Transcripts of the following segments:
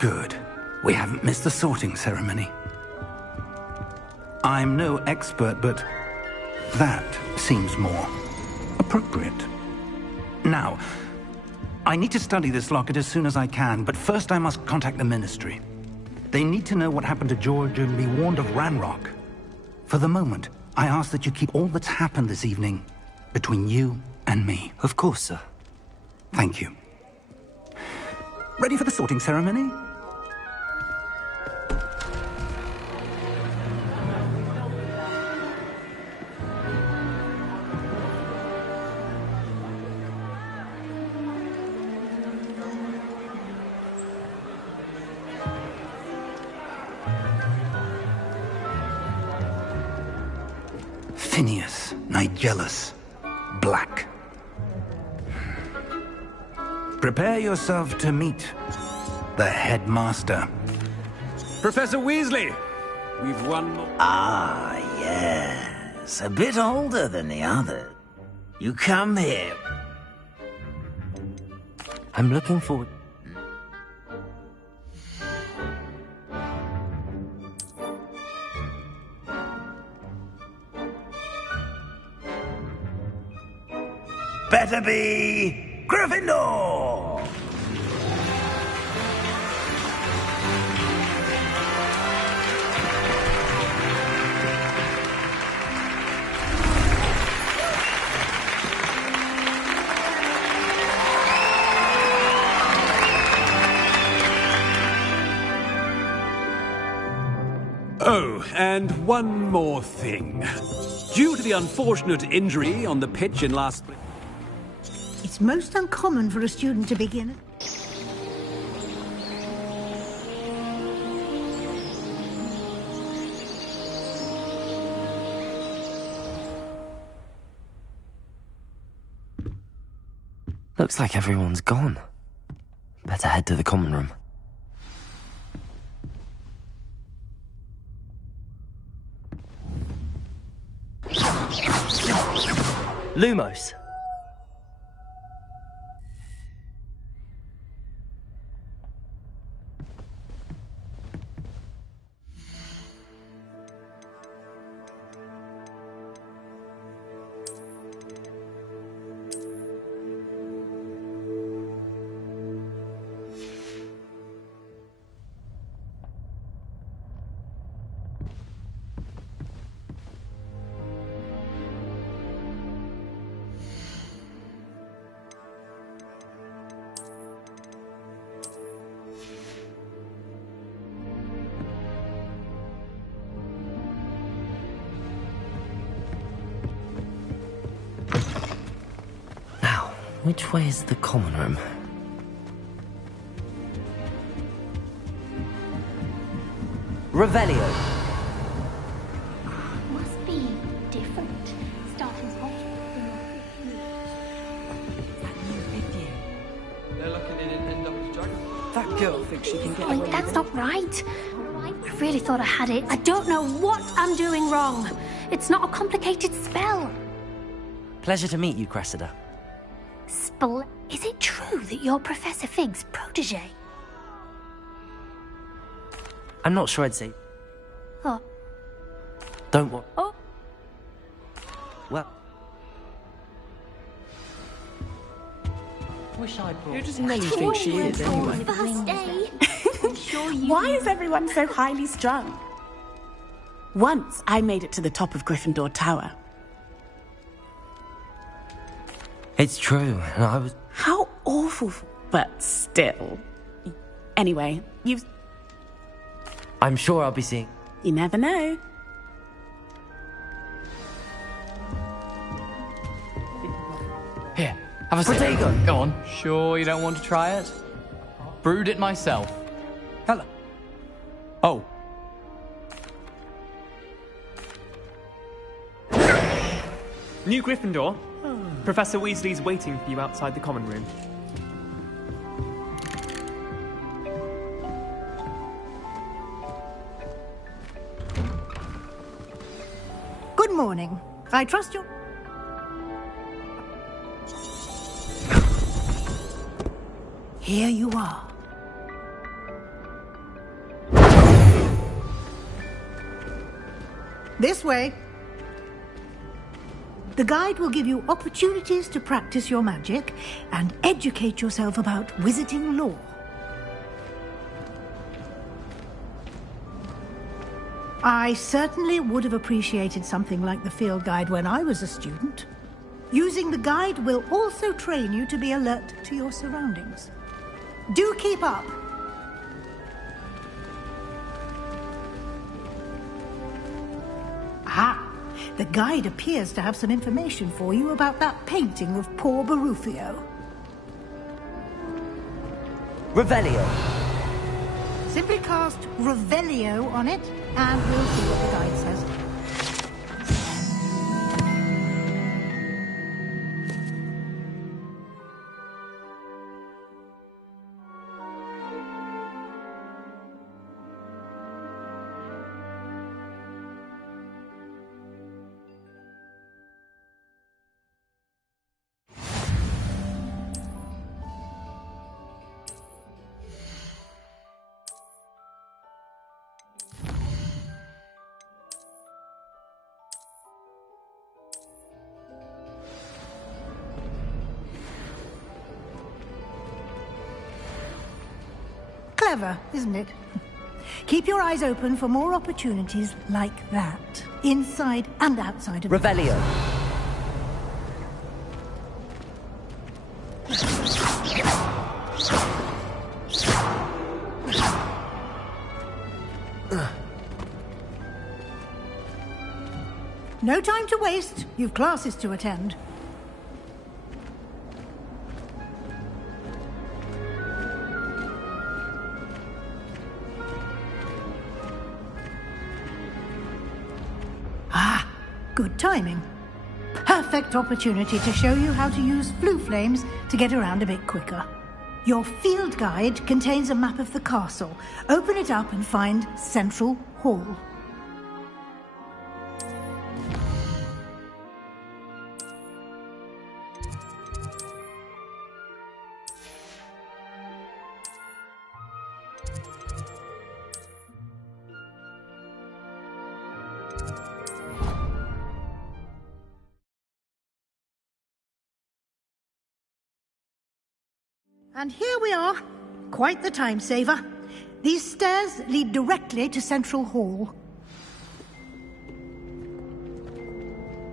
Good. We haven't missed the sorting ceremony. I'm no expert, but that seems more appropriate. Now, I need to study this locket as soon as I can, but first I must contact the Ministry. They need to know what happened to George and be warned of Ranrock. For the moment, I ask that you keep all that's happened this evening between you and me. Of course, sir. Thank you. Ready for the sorting ceremony? Phineas, Nigellus, Black. Prepare yourself to meet the headmaster. Professor Weasley! We've won more. Ah, yes. A bit older than the others. You come here. I'm looking forward... Better be Gryffindor! Oh, and one more thing. Due to the unfortunate injury on the pitch in last... It's most uncommon for a student to begin. Looks like everyone's gone. Better head to the common room. Lumos. Which way is the common room? Revelio. Must be different. Starting's hot. They're looking in NW Geography. That girl thinks she can get away with That's it. not right. I really thought I had it. I don't know what I'm doing wrong. It's not a complicated spell. Pleasure to meet you, Cressida. Is it true that you're Professor Fig's protege? I'm not sure I'd say... Oh. Don't worry. Oh. Well... Wish I brought... Who does Nelly think she is, anyway? First day. Why is everyone so highly strung? Once I made it to the top of Gryffindor Tower. It's true, and I was... How awful, but still. Anyway, I'm sure I'll be seeing... You never know. Here, have a sip. Go on. Sure you don't want to try it? Brewed it myself. Hello. Oh. New Gryffindor. Professor Weasley's waiting for you outside the common room. Good morning. I trust you. Here you are. This way. The guide will give you opportunities to practice your magic and educate yourself about wizarding lore. I certainly would have appreciated something like the field guide when I was a student. Using the guide will also train you to be alert to your surroundings. Do keep up. Ah, the guide appears to have some information for you about that painting of poor Barufio. Revelio. Simply cast Revelio on it, and we'll see what the guide says. Clever, isn't it? Keep your eyes open for more opportunities like that, inside and outside of Revelio. No time to waste. You've classes to attend. Good timing. Perfect opportunity to show you how to use flue flames to get around a bit quicker. Your field guide contains a map of the castle. Open it up and find Central Hall. And here we are. Quite the time saver. These stairs lead directly to Central Hall.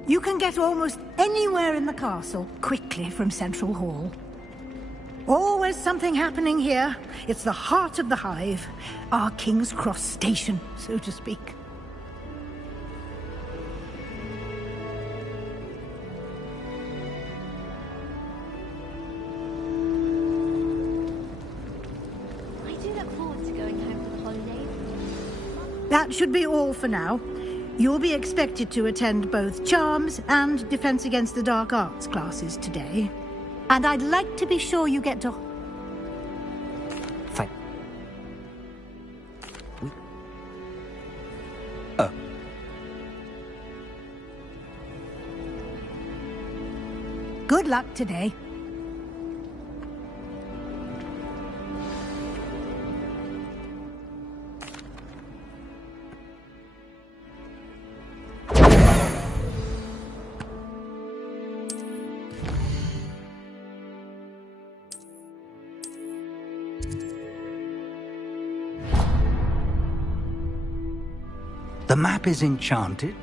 You can get almost anywhere in the castle quickly from Central Hall. Always something happening here. It's the heart of the Hive. Our King's Cross station, so to speak. That should be all for now. You'll be expected to attend both Charms and Defense Against the Dark Arts classes today. And I'd like to be sure you get to... Fine. Good luck today. The map is enchanted.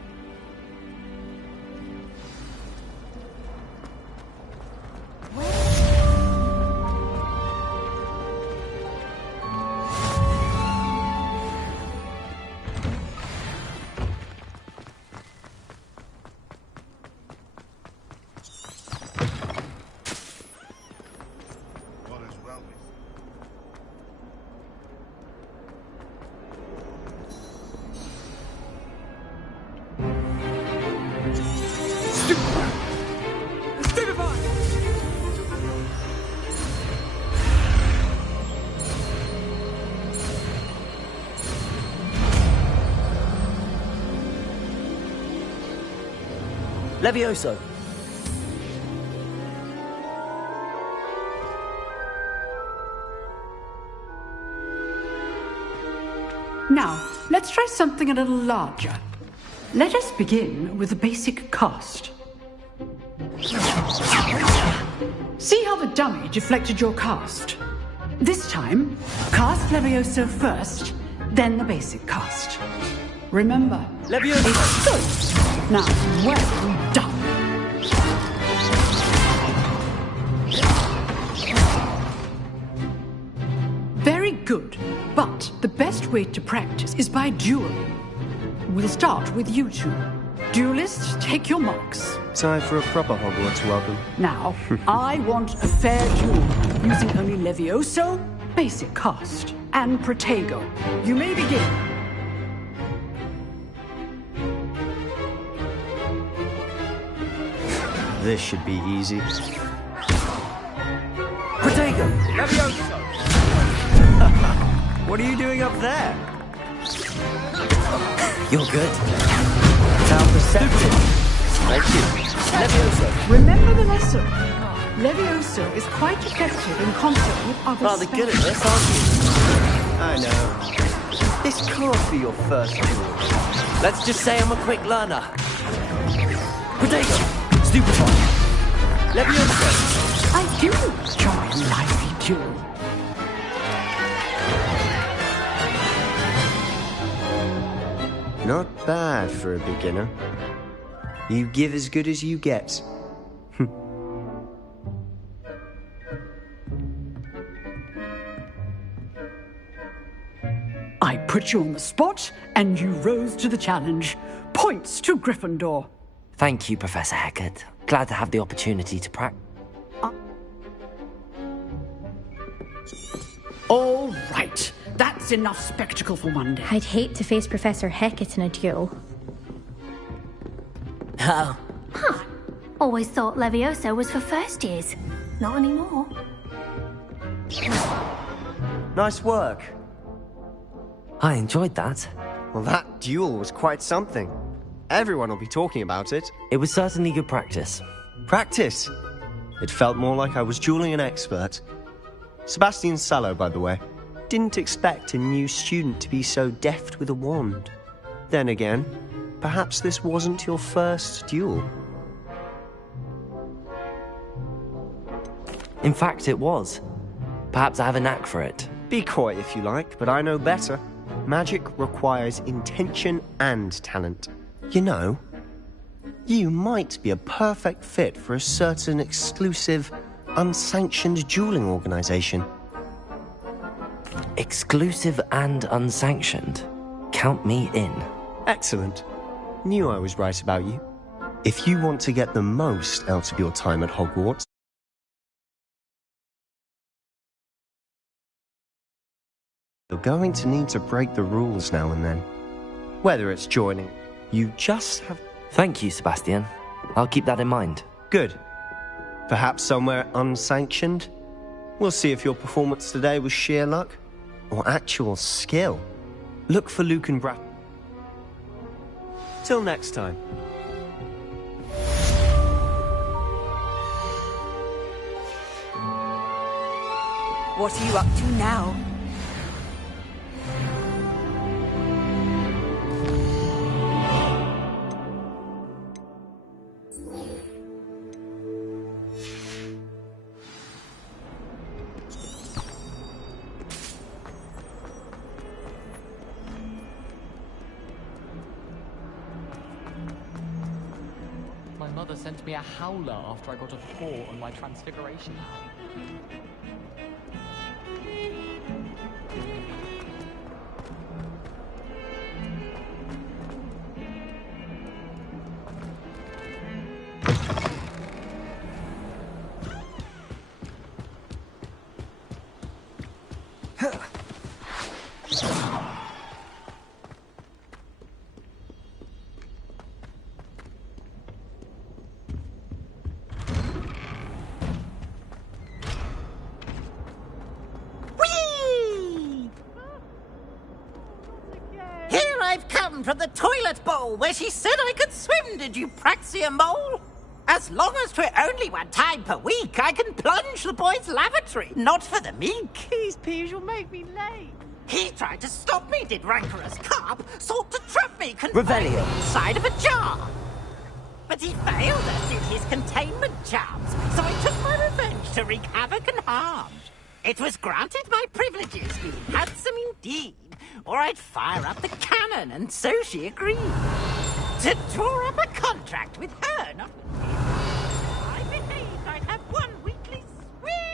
Levioso. Now, let's try something a little larger. Let us begin with the basic cast. See how the dummy deflected your cast? This time, cast Levioso first, then the basic cast. Remember, Levioso! It's good. Now, well done. Very good, but the best way to practice is by dueling. We'll start with you two. Duelists, take your marks. Time for a proper Hogwarts welcome. Now, I want a fair duel, using only Levioso, basic cast, and Protego. You may begin. This should be easy. Protego! Levioso! What are you doing up there? You're good. How perceptive. Thank you. Levioso! Remember the lesson. Levioso is quite effective in concert with other Rather good at spells. this, aren't you? I know. This can't be your first duel. Let's just say I'm a quick learner. Protego! Stupefy! Levioso! I do enjoy lively duel. Not bad for a beginner. You give as good as you get. I put you on the spot, and you rose to the challenge. Points to Gryffindor. Thank you, Professor Hecat. Glad to have the opportunity to practice. All right. That's enough spectacle for one day. I'd hate to face Professor Hecat in a duel. Oh. Huh. Always thought Levioso was for first years. Not anymore. Nice work. I enjoyed that. Well, that duel was quite something. Everyone will be talking about it. It was certainly good practice. Practice? It felt more like I was dueling an expert. Sebastian Sallow, by the way. Didn't expect a new student to be so deft with a wand. Then again, perhaps this wasn't your first duel. In fact, it was. Perhaps I have a knack for it. Be coy if you like, but I know better. Magic requires intention and talent. You know, you might be a perfect fit for a certain exclusive, unsanctioned dueling organization. Exclusive and unsanctioned. Count me in. Excellent. Knew I was right about you. If you want to get the most out of your time at Hogwarts, you're going to need to break the rules now and then. Whether it's joining, you just have... Thank you, Sebastian. I'll keep that in mind. Good. Perhaps somewhere unsanctioned? We'll see if your performance today was sheer luck or actual skill. Look for Luke and Brad. Till next time. What are you up to now? My mother sent me a howler after I got a 4 on my transfiguration. From the toilet bowl where she said I could swim, did you praxia mole? As long as 'twere only one time per week, I can plunge the boys' lavatory, not for the meek. These peas will make me late. He tried to stop me, did rancorous carp, sought to trap me Revelio. inside of a jar. But he failed us in his containment charms, so I took my revenge to wreak havoc and harm. It was granted my privileges, being handsome indeed, or I'd fire up the cannon, and so she agreed. To draw up a contract with her, not with him. I behaved I'd have one weekly swing.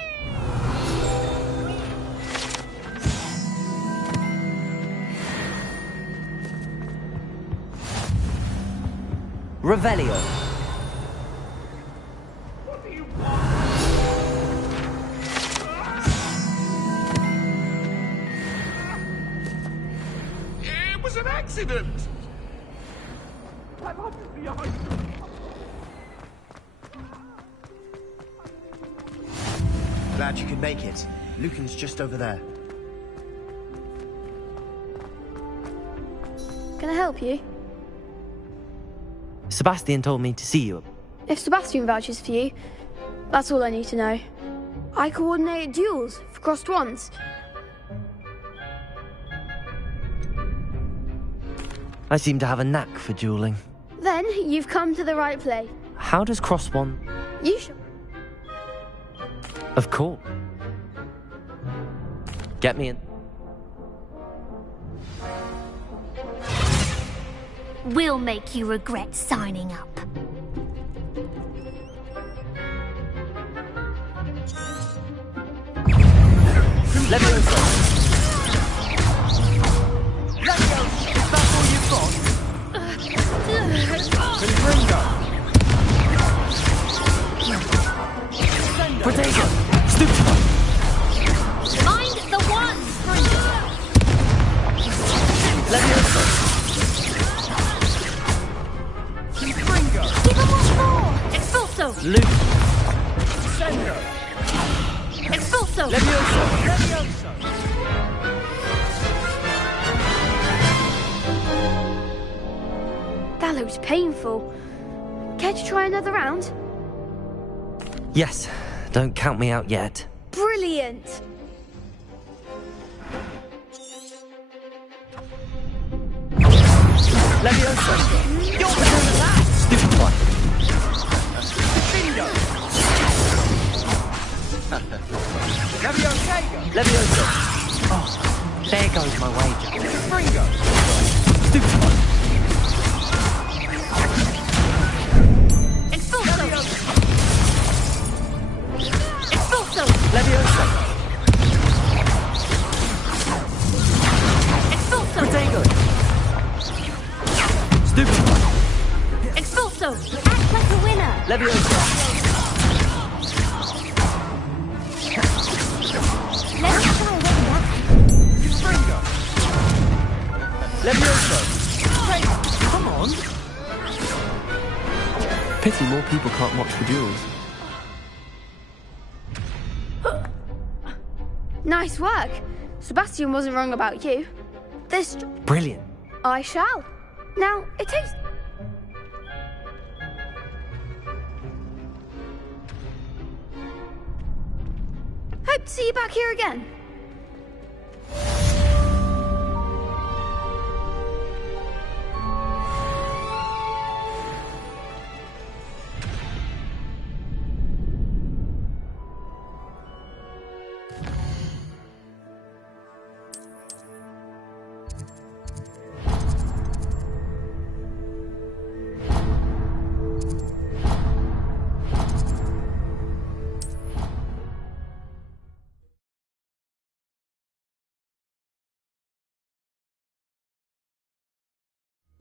Revelio. What do you want? It was an accident! I'm obviously behind you. Glad you could make it. Lucan's just over there. Can I help you? Sebastian told me to see you. If Sebastian vouches for you, that's all I need to know. I coordinate duels for crossed wands. I seem to have a knack for dueling. Then you've come to the right place. How does cross one? You should. Of course. Get me in. We'll make you regret signing up. Levioso. Levioso! Is that all you've got? Confringo! Protego. Stupefy. Mind the one, Levioso. Confringo! Give him one more! Expulso! Luke. Sendo! Expulso! Levioso. Levioso! That looks painful. Care to try another round? Yes. Don't count me out yet. Brilliant! Levioso. You're better than that. Stupefy. Bingo! Levioso! Levioso. Oh, there goes my wager. Confringo! Stupefy. Expulso! Expulso! Levioso. Expulso! Protego. Stupefy. Expulso! Act like a winner! Levioso. Let's try one more. Confringo! Levioso. Come on! Pity more people can't watch the duels. Nice work. Sebastian wasn't wrong about you. This Brilliant. I shall. Now, it takes... Hope to see you back here again.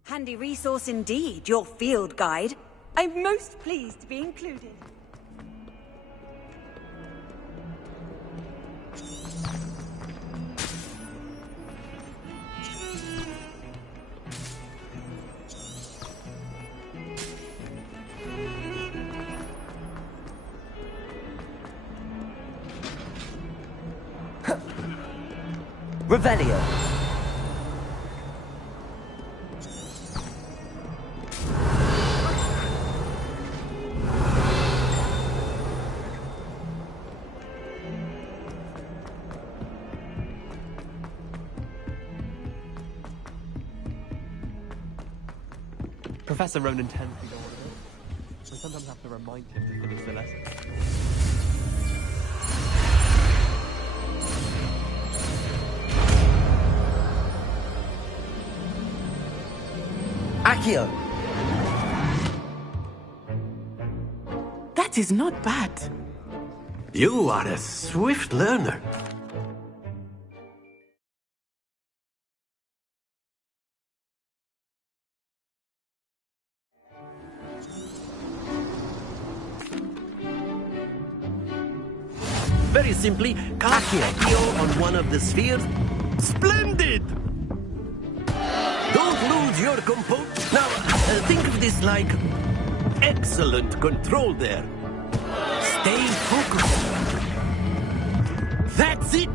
Handy resource indeed, your field guide. I'm most pleased to be included. Revelio. Professor Ronan tends to be the one of it. I sometimes have to remind him to finish the lesson. Accio! That is not bad. You are a swift learner. Very simply, cast Accio on one of the spheres. Splendid! Don't lose your composure. Now, think of this like excellent control there. Stay focused. That's it!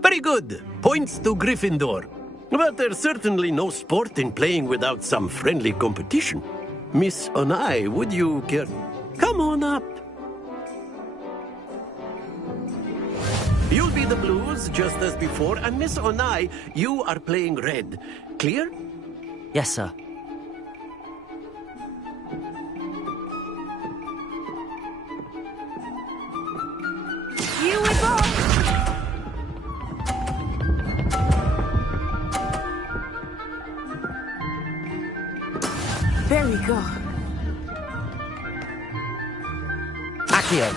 Very good. Points to Gryffindor. But there's certainly no sport in playing without some friendly competition. Miss Onai, would you care? Come on up. You'll be the blues, just as before, and Miss Onai, you are playing red. Clear? Yes, sir. Here we go! There we go. Accio!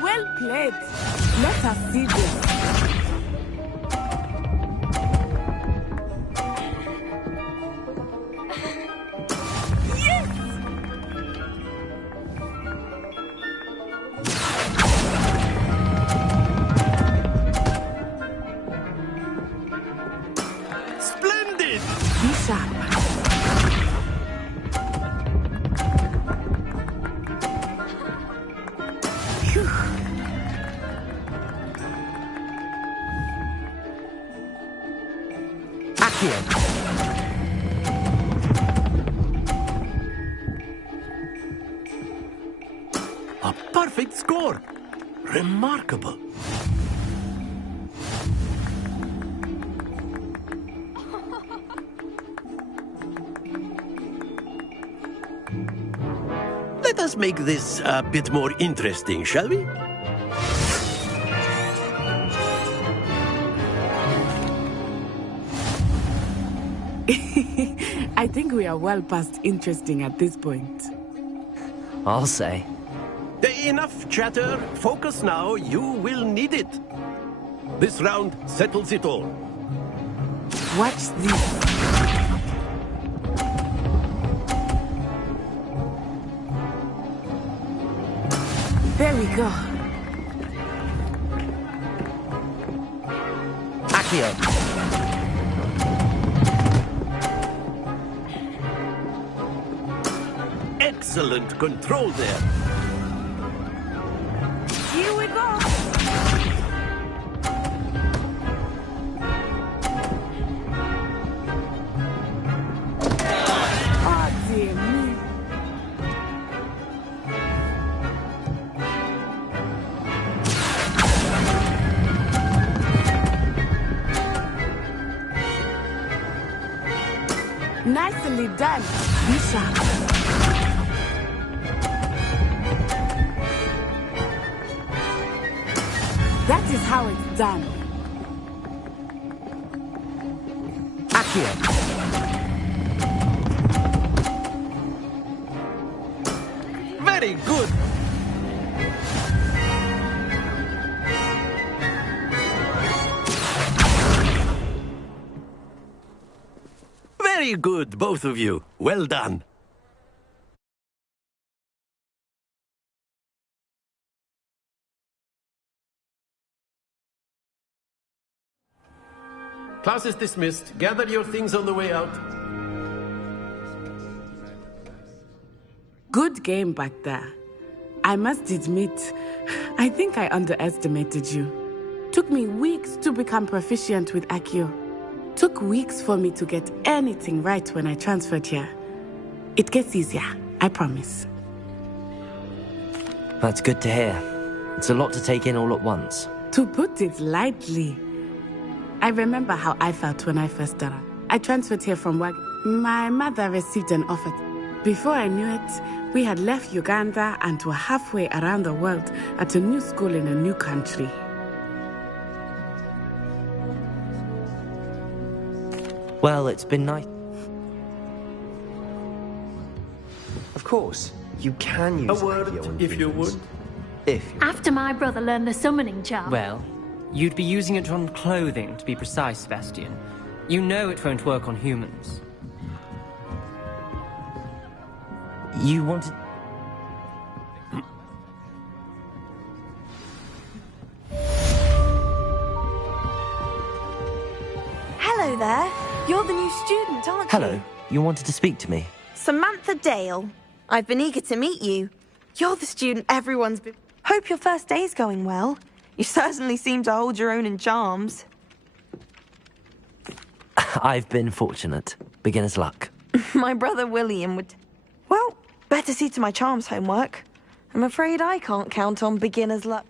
Well played. Let us see this. Yes! Splendid! Be sharp. Phew. Accio! A perfect score. Remarkable. Let us make this a bit more interesting, shall we? I think we are well past interesting at this point. I'll say. Enough chatter. Focus now. You will need it. This round settles it all. Watch this. There we go. Accio! Excellent control there. Here we go. Oh, dear me. Nicely done. Be sharp. That is how it's done. Accio! Very good. Very good, both of you. Well done. Class is dismissed. Gather your things on the way out. Good game back there. I must admit, I think I underestimated you. Took me weeks to become proficient with Accio. Took weeks for me to get anything right when I transferred here. It gets easier. I promise. That's good to hear. It's a lot to take in all at once. To put it lightly, I remember how I felt when I first arrived. I transferred here from work. My mother received an offer. Before I knew it, we had left Uganda and were halfway around the world at a new school in a new country. Well, it's been nice. Of course, you can use A word, Accio on if you humans. would. If you After my brother learned the summoning charm. Well, you'd be using it on clothing, to be precise, Sebastian. You know it won't work on humans. You wanted... Hello there. You're the new student, aren't you? Hello. You wanted to speak to me? Samantha Dale. I've been eager to meet you. You're the student everyone's been... Hope your first day's going well. You certainly seem to hold your own in charms. I've been fortunate. Beginner's luck. My brother William would... Well, better see to my charms homework. I'm afraid I can't count on beginner's luck.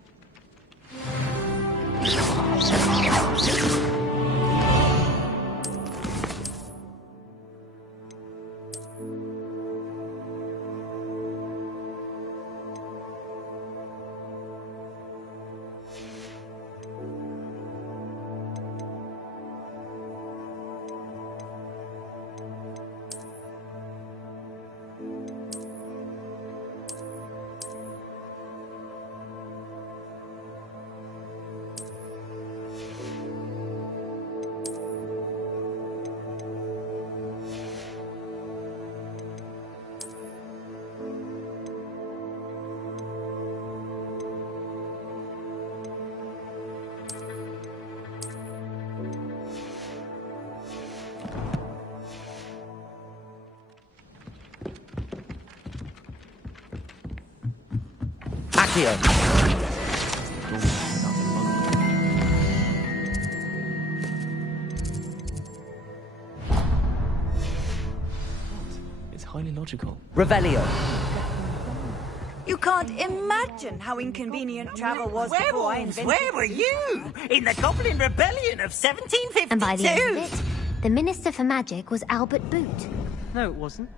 Accio. It's highly logical. Revelio. You can't imagine how inconvenient travel was before I invented Where were you? In the Goblin Rebellion of 1752? And by the end of it, the Minister for Magic was Albert Boot. No, it wasn't.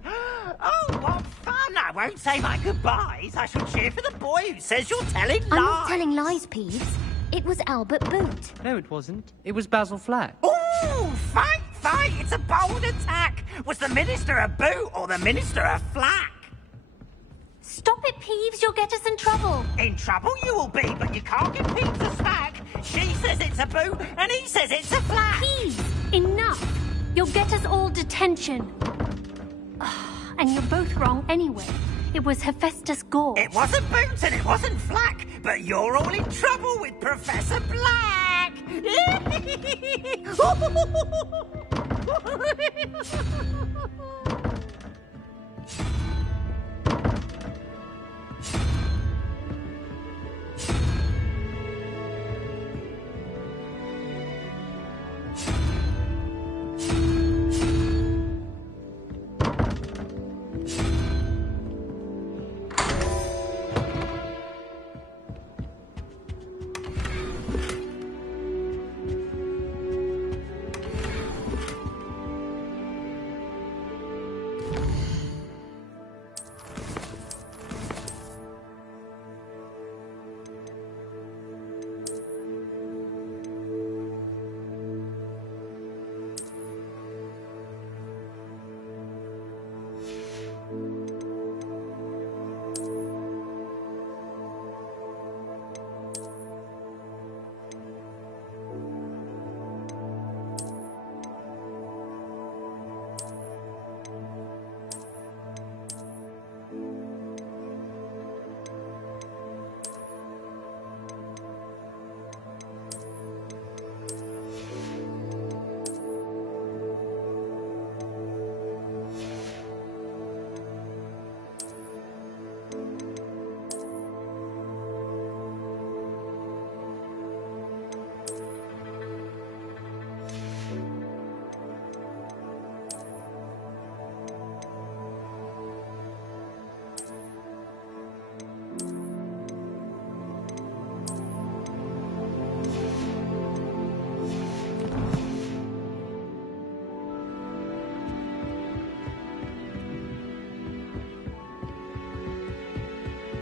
Oh, what fun! I won't say my goodbyes. I shall cheer for the boy who says you're telling lies. I'm not telling lies, Peeves. It was Albert Boot. No, it wasn't. It was Basil Flack. Ooh, fight! It's a bold attack. Was the Minister a boot or the Minister a flack? Stop it, Peeves. You'll get us in trouble. In trouble you will be, but you can't give Peeves a smack. She says it's a boot, and he says it's a flack. Peeves, enough. You'll get us all detention. And you're both wrong anyway. It was Hephaestus Gore. It wasn't Boots and it wasn't Flack, but you're all in trouble with Professor Black.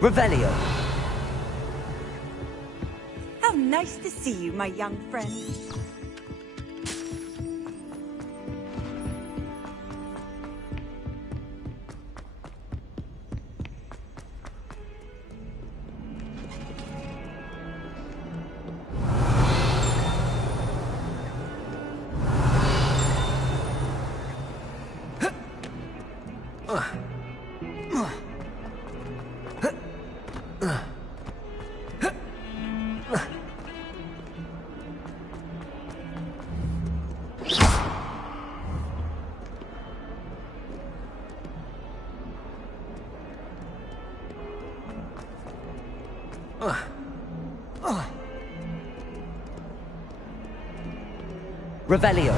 Revelio. How nice to see you, my young friend. Revelio.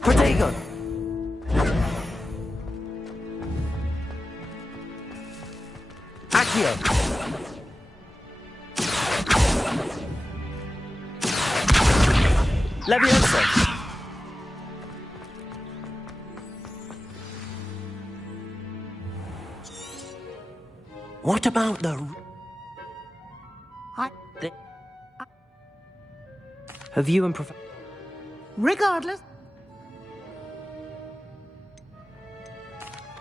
Protego. Accio. Leviosa. What about the... Have you and Professor... Regardless.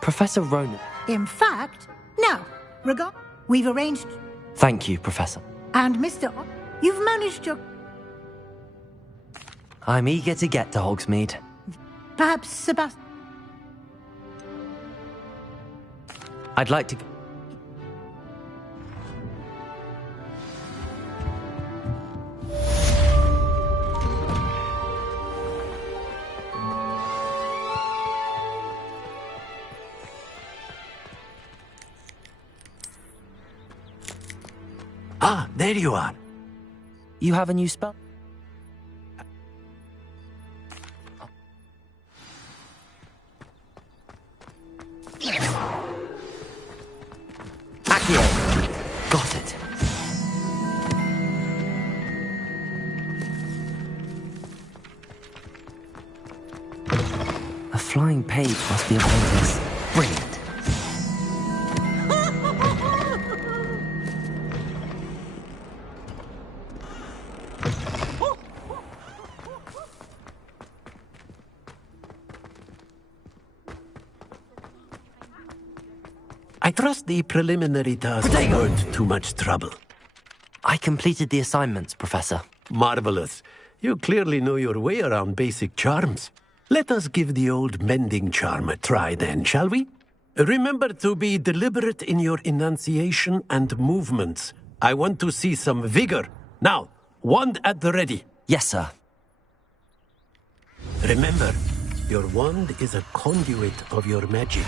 Professor Ronan. In fact, now, we've arranged... Thank you, Professor. And Mr. You've managed your... I'm eager to get to Hogsmeade. Perhaps Sebastian... I'd like to... Ah, there you are. You have a new spell? Accio. Got it. A flying page must be behind this. Brilliant. I trust the preliminary task weren't too much trouble. I completed the assignments, Professor. Marvelous. You clearly know your way around basic charms. Let us give the old mending charm a try then, shall we? Remember to be deliberate in your enunciation and movements. I want to see some vigor. Now, wand at the ready. Yes, sir. Remember, your wand is a conduit of your magic.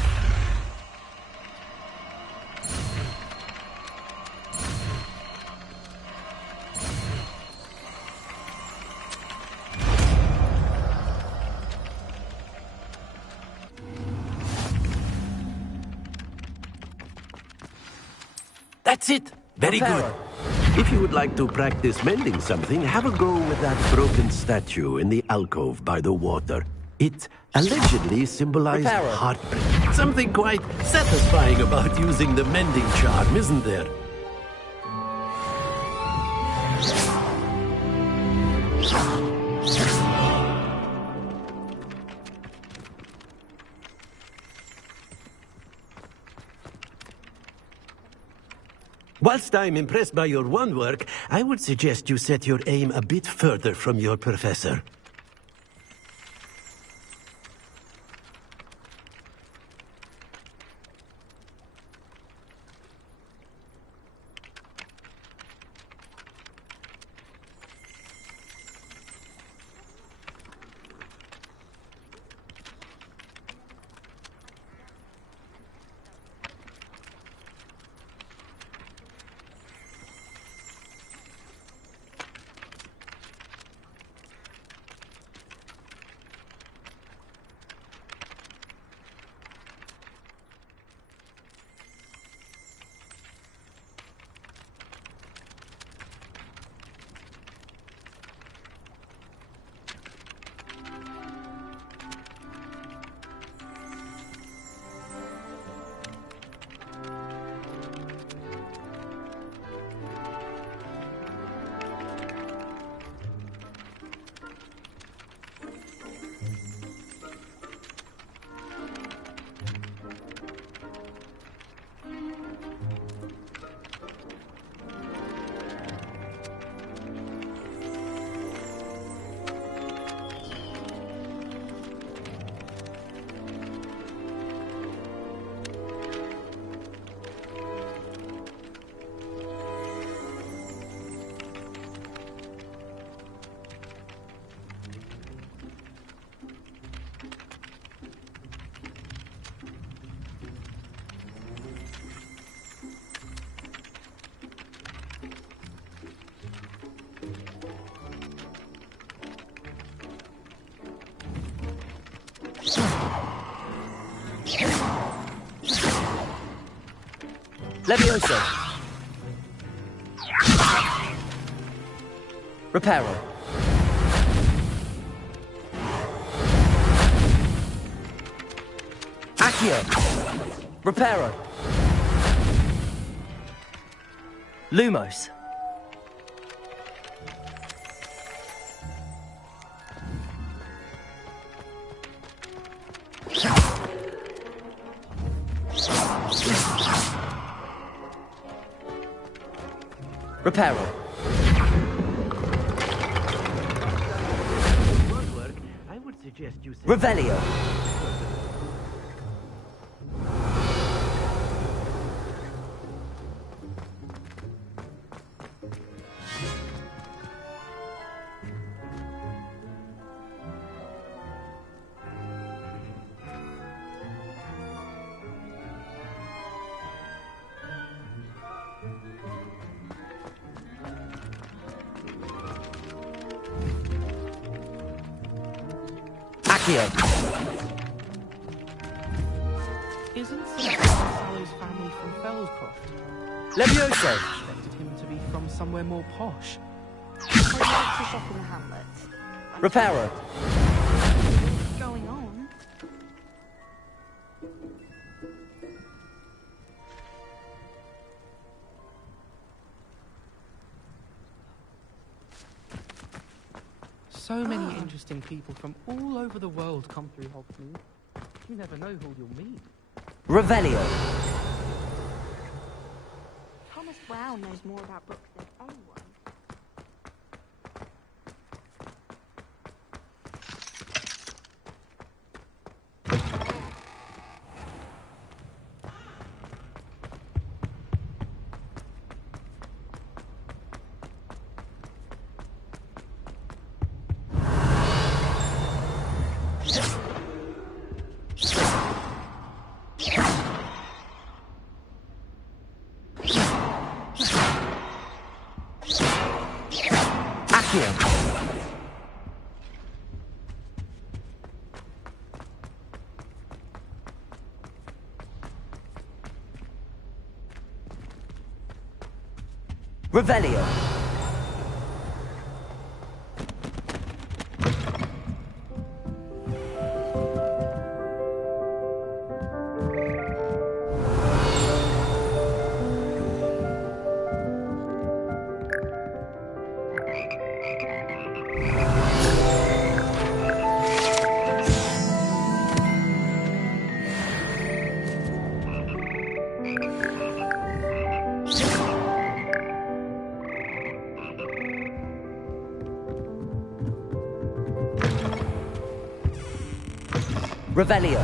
That's it. Very good. If you would like to practice mending something, have a go with that broken statue in the alcove by the water. It allegedly symbolized heartbreak. Something quite satisfying about using the mending charm, isn't there? Whilst I'm impressed by your wand work, I would suggest you set your aim a bit further from your professor. Levioso. Reparo. Accio. Reparo. Lumos. Reparo. I would suggest you say Revelio. Isn't Sallow's family from Fellscroft? Levioso. Expected him to be from somewhere more posh. I'd like to shop in the hamlet. Reparo. What's going on? So many interesting people from all over the world come through Hogsmeade. You never know who you'll meet. Revelio. Thomas Brown knows more about books than anyone. Revelio. Revelio.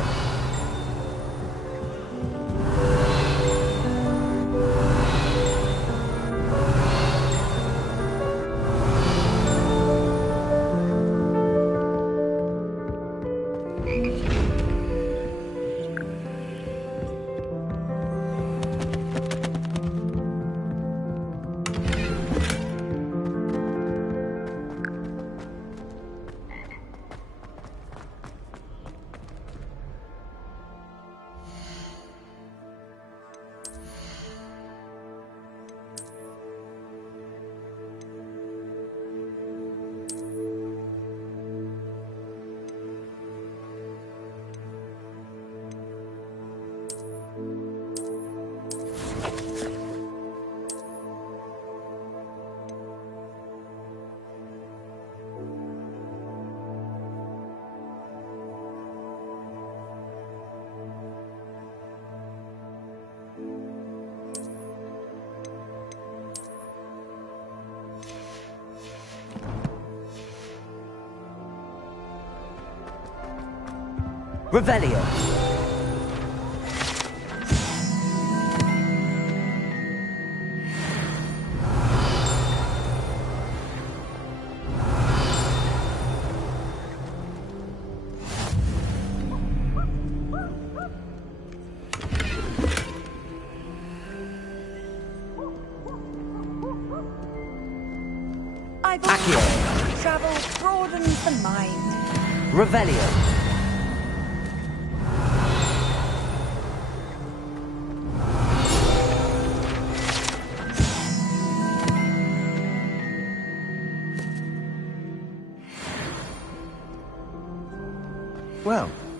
Revelio. I've always travel broadens the mind. Revelio.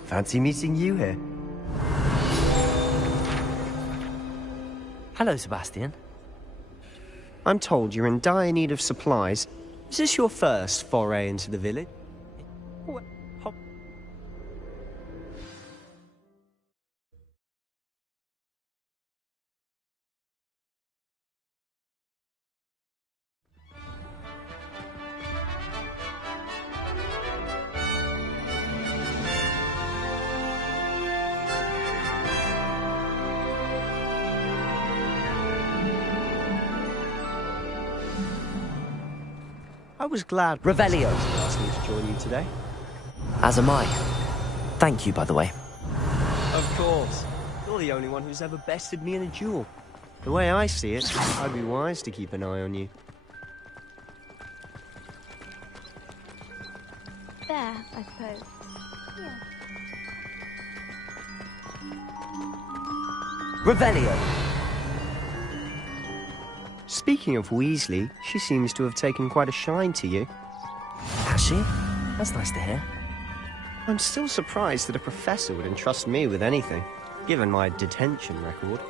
Fancy meeting you here. Hello, Sebastian. I'm told you're in dire need of supplies. Is this your first foray into the village? I was glad Revelio asked me to join you today. As am I. Thank you, by the way. Of course. You're the only one who's ever bested me in a duel. The way I see it, I'd be wise to keep an eye on you. There, I suppose. Yeah. Revelio. Speaking of Weasley, she seems to have taken quite a shine to you. Has she? That's nice to hear. I'm still surprised that a professor would entrust me with anything, given my detention record.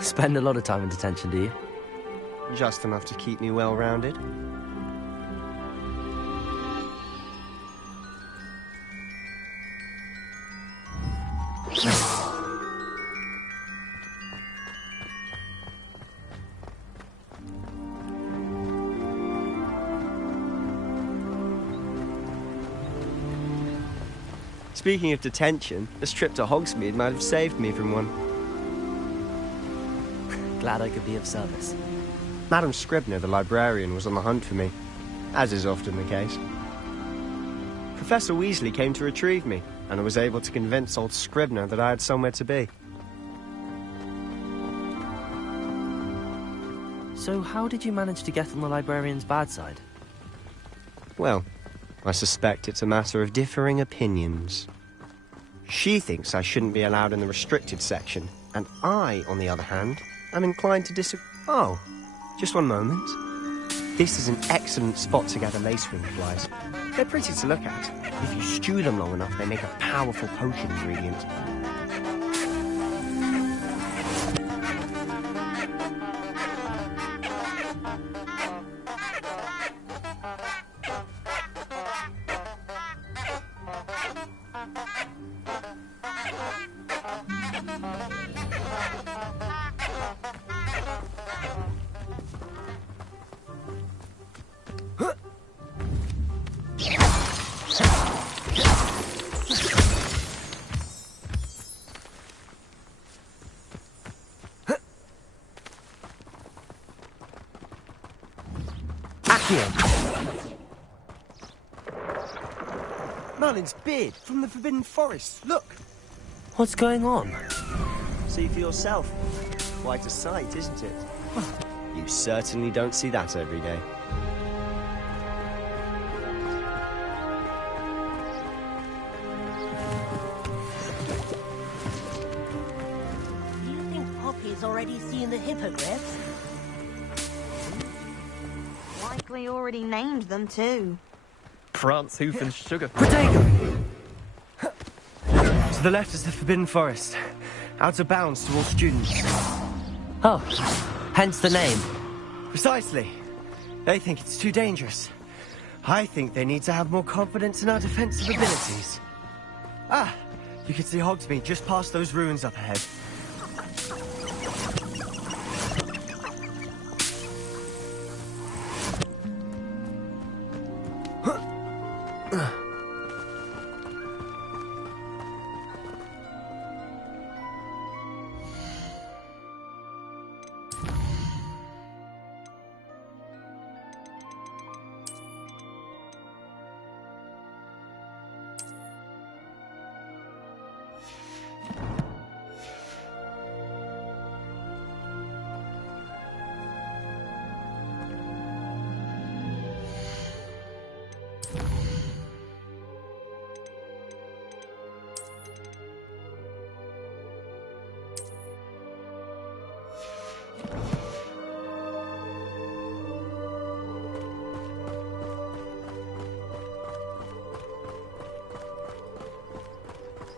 Spend a lot of time in detention, do you? Just enough to keep me well-rounded. Speaking of detention, this trip to Hogsmeade might have saved me from one. Glad I could be of service. Madam Scribner, the librarian, was on the hunt for me, as is often the case. Professor Weasley came to retrieve me, and I was able to convince old Scribner that I had somewhere to be. So how did you manage to get on the librarian's bad side? Well, I suspect it's a matter of differing opinions. She thinks I shouldn't be allowed in the restricted section, and I, on the other hand, am inclined to disagree. Oh, just one moment. This is an excellent spot to gather lacewing flies. They're pretty to look at. If you stew them long enough, they make a powerful potion ingredient. Merlin's beard from the Forbidden Forest. Look! What's going on? See for yourself. Quite a sight, isn't it? You certainly don't see that every day. Do you think Poppy's already seen the hippogriffs? Likely already named them too. Prance, hoof, and sugar. Protego! To the left is the Forbidden Forest. Out of bounds to all students. Oh, hence the name. Precisely. They think it's too dangerous. I think they need to have more confidence in our defensive abilities. Ah, you can see Hogsmeade just past those ruins up ahead.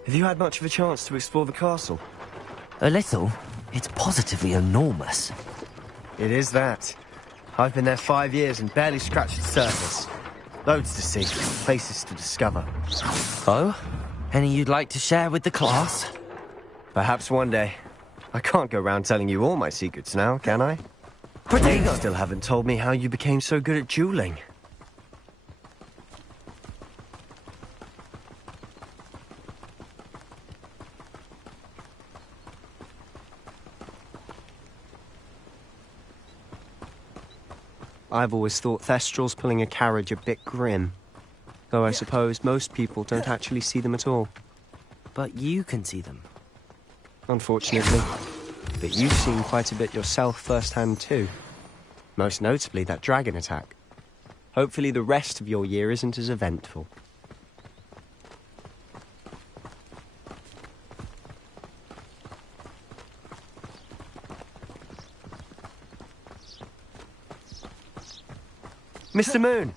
Have you had much of a chance to explore the castle? A little. It's positively enormous. It is that. I've been there 5 years and barely scratched the surface. Loads to see, places to discover. Oh? Any you'd like to share with the class? Perhaps one day. I can't go round telling you all my secrets now, can I? You still haven't told me how you became so good at dueling. I've always thought Thestrals pulling a carriage a bit grim. Though I suppose most people don't actually see them at all. But you can see them. Unfortunately. But you've seen quite a bit yourself firsthand too. Most notably that dragon attack. Hopefully the rest of your year isn't as eventful. Mr. Moon!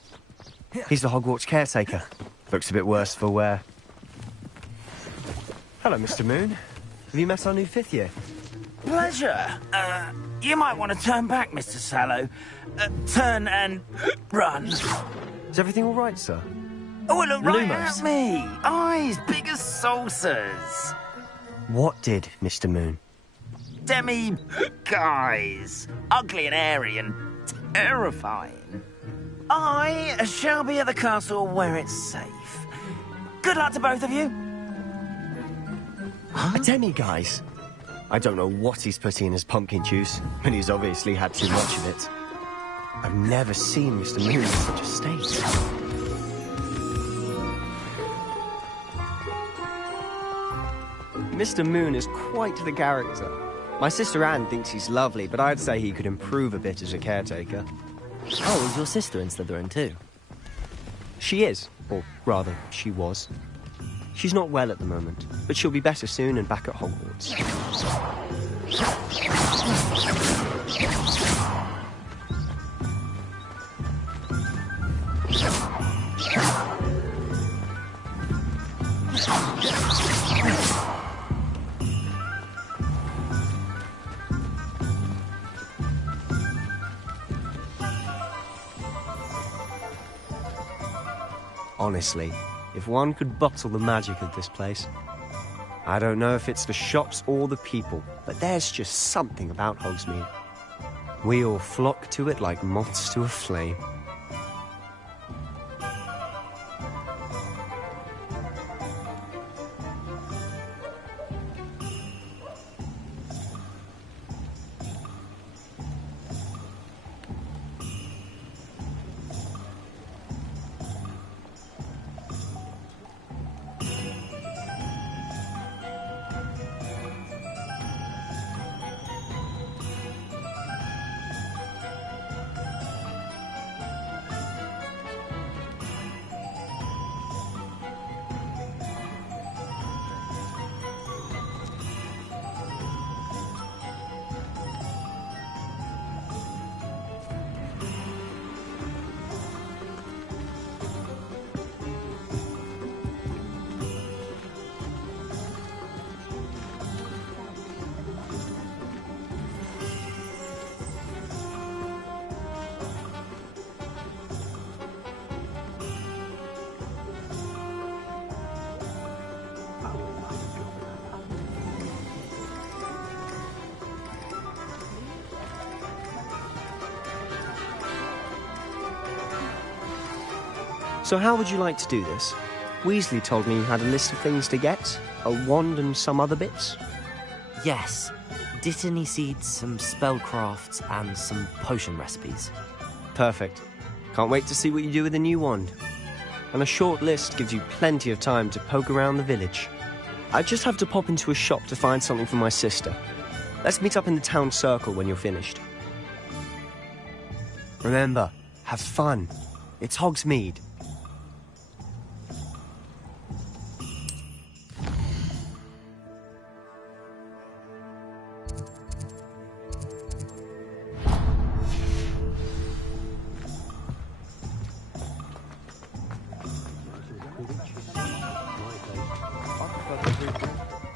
He's the Hogwarts caretaker. Looks a bit worse for wear. Hello, Mr. Moon. Have you met our new 5th year? Pleasure. You might want to turn back, Mr. Sallow. Turn and run. Is everything all right, sir? Oh, look right Lumos. at me. Eyes big as saucers. What did, Mr. Moon? Guys. Ugly and airy and terrifying. I shall be at the castle where it's safe. Good luck to both of you. A demi-guise? I don't know what he's putting in his pumpkin juice, but he's obviously had too much of it. I've never seen Mr. Moon in such a state. Mr. Moon is quite the character. My sister Anne thinks he's lovely, but I'd say he could improve a bit as a caretaker. Oh, is your sister in Slytherin too? She is, or rather, she was. She's not well at the moment, but she'll be better soon and back at Hogwarts. Honestly, if one could bottle the magic of this place. I don't know if it's the shops or the people, but there's just something about Hogsmeade. We all flock to it like moths to a flame. So how would you like to do this? Weasley told me you had a list of things to get, a wand and some other bits. Yes. Dittany seeds, some spellcrafts, and some potion recipes. Perfect. Can't wait to see what you do with the new wand. And a short list gives you plenty of time to poke around the village. I just have to pop into a shop to find something for my sister. Let's meet up in the town circle when you're finished. Remember, have fun. It's Hogsmeade.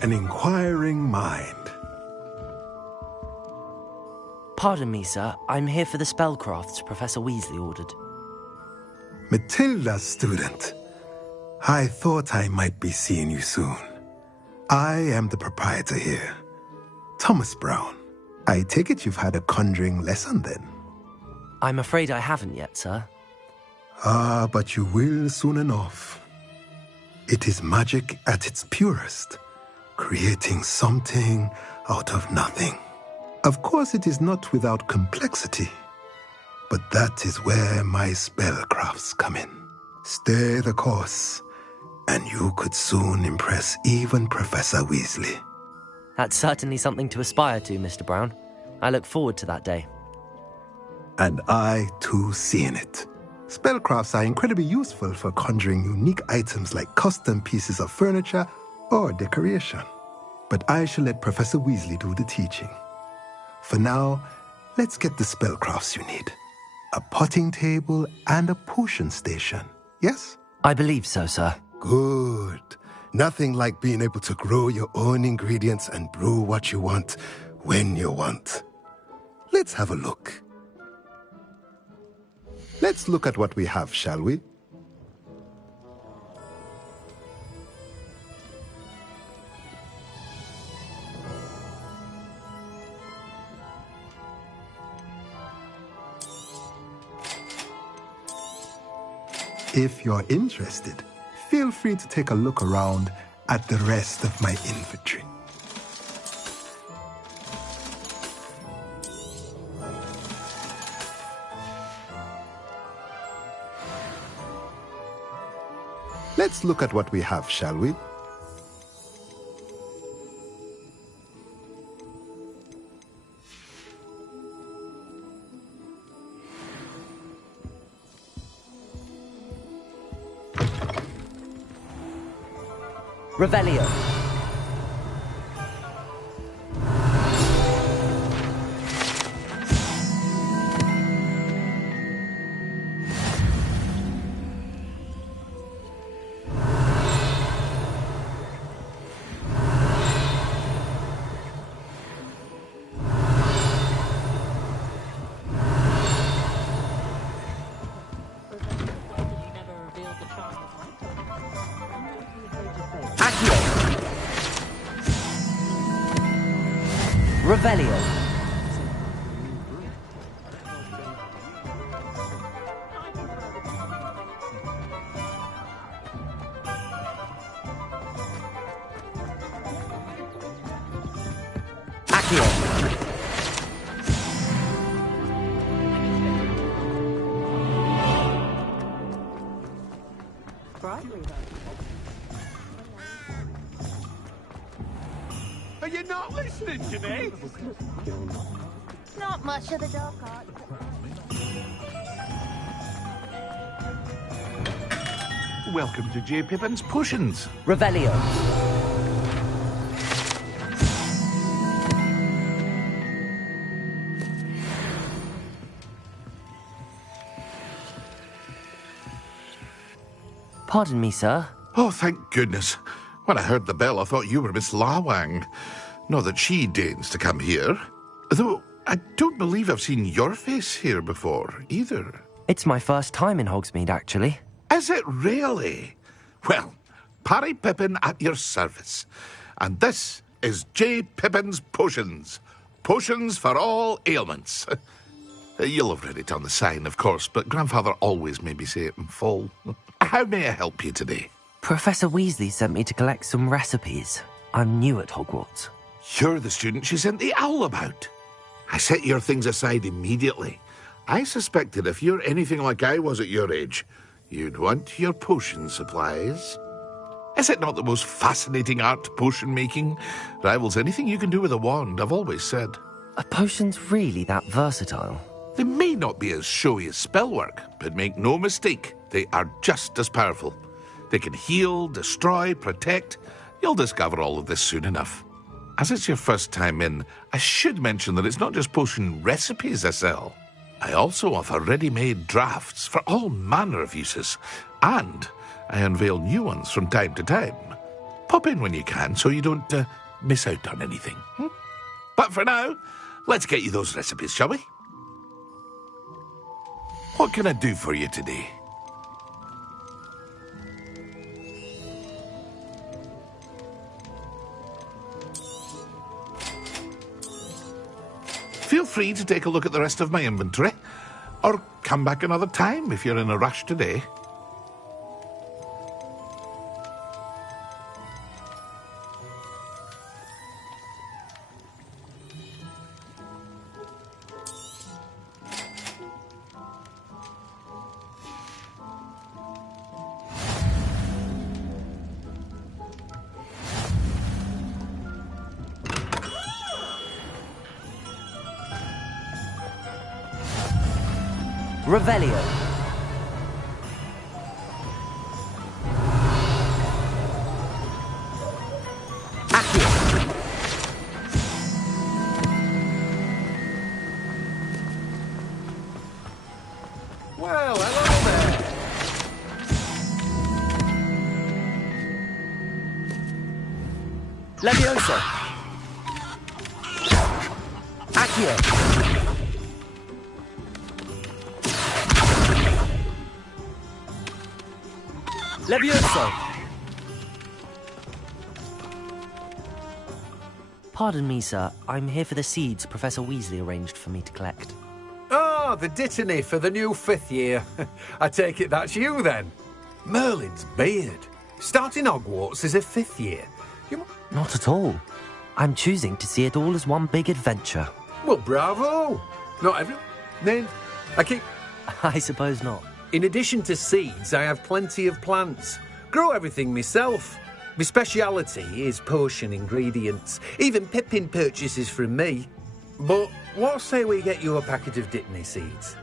an inquiring mind. Pardon me, sir. I'm here for the spellcrafts Professor Weasley ordered. Matilda's student. I thought I might be seeing you soon. I am the proprietor here, Thomas Brown. I take it you've had a conjuring lesson then? I'm afraid I haven't yet, sir. Ah, but you will soon enough. It is magic at its purest, creating something out of nothing. Of course, it is not without complexity, but that is where my spellcrafts come in. Stay the course, and you could soon impress even Professor Weasley. That's certainly something to aspire to, Mr. Brown. I look forward to that day. And I, too, seeing it. Spellcrafts are incredibly useful for conjuring unique items like custom pieces of furniture or decoration. But I shall let Professor Weasley do the teaching. For now, let's get the spellcrafts you need. A potting table and a potion station, yes? I believe so, sir. Good. Nothing like being able to grow your own ingredients and brew what you want when you want. Let's have a look. Let's look at what we have, shall we? If you're interested, feel free to take a look around at the rest of my inventory. Let's look at what we have, shall we? Revelio. Revelio. Are you not listening to me? Not much of the dark art. Welcome to J. Pippin's Potions. Revelio. Pardon me, sir. Oh, thank goodness. When I heard the bell, I thought you were Miss Lawang. Not that she deigns to come here. Though I don't believe I've seen your face here before, either. It's my first time in Hogsmeade, actually. Is it really? Well, Parry Pippin at your service. And this is J. Pippin's Potions. Potions for all ailments. You'll have read it on the sign, of course, but Grandfather always made me say it in full. How may I help you today? Professor Weasley sent me to collect some recipes. I'm new at Hogwarts. You're the student she sent the owl about. I set your things aside immediately. I suspected if you're anything like I was at your age, you'd want your potion supplies. Is it not the most fascinating art, potion making? Rivals anything you can do with a wand, I've always said. Are potions really that versatile? They may not be as showy as spellwork, but make no mistake, they are just as powerful. They can heal, destroy, protect. You'll discover all of this soon enough. As it's your first time in, I should mention that it's not just potion recipes I sell. I also offer ready-made drafts for all manner of uses, and I unveil new ones from time to time. Pop in when you can so you don't miss out on anything. But for now, let's get you those recipes, shall we? What can I do for you today? Feel free to take a look at the rest of my inventory, or come back another time if you're in a rush today. Revelio. Well, hello there. Levioso. Accio. Levioso. Pardon me, sir. I'm here for the seeds Professor Weasley arranged for me to collect. Oh, the dittany for the new 5th year. I take it that's you, then. Merlin's beard. Starting Hogwarts as a 5th year. Not at all. I'm choosing to see it all as one big adventure. Well, bravo. Not every... Then, I suppose not. In addition to seeds, I have plenty of plants. Grow everything myself. My speciality is potion ingredients. Even Pippin purchases from me. But what say we get you a packet of dittany seeds?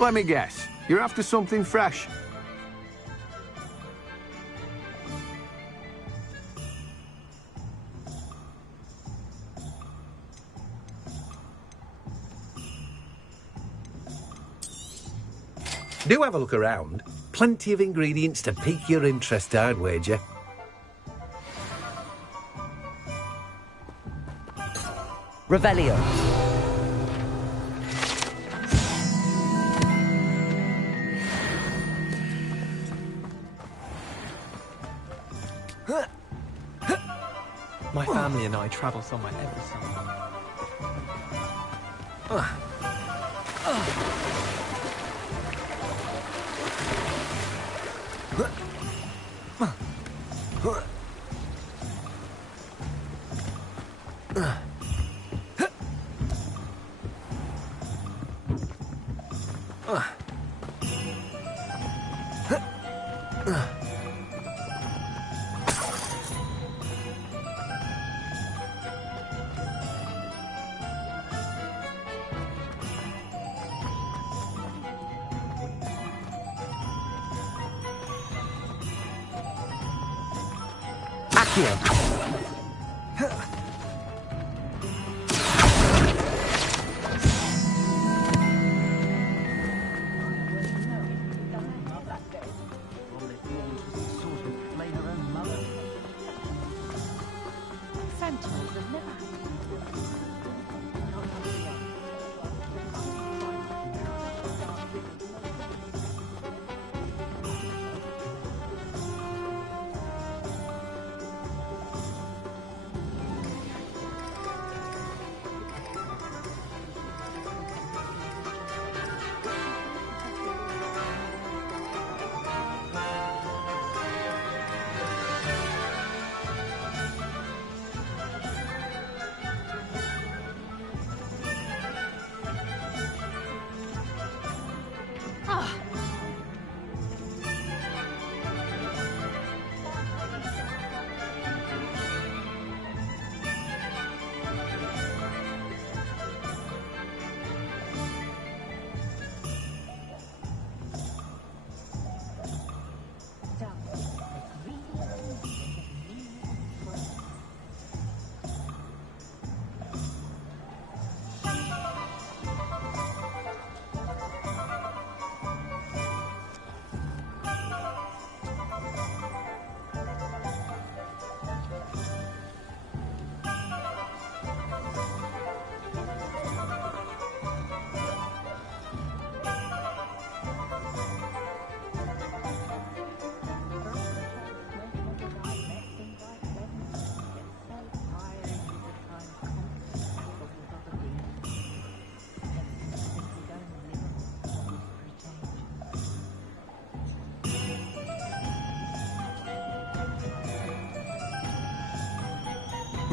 Let me guess. You're after something fresh. Do have a look around. Plenty of ingredients to pique your interest, I'd wager. Revelio. My family and I travel somewhere every summer.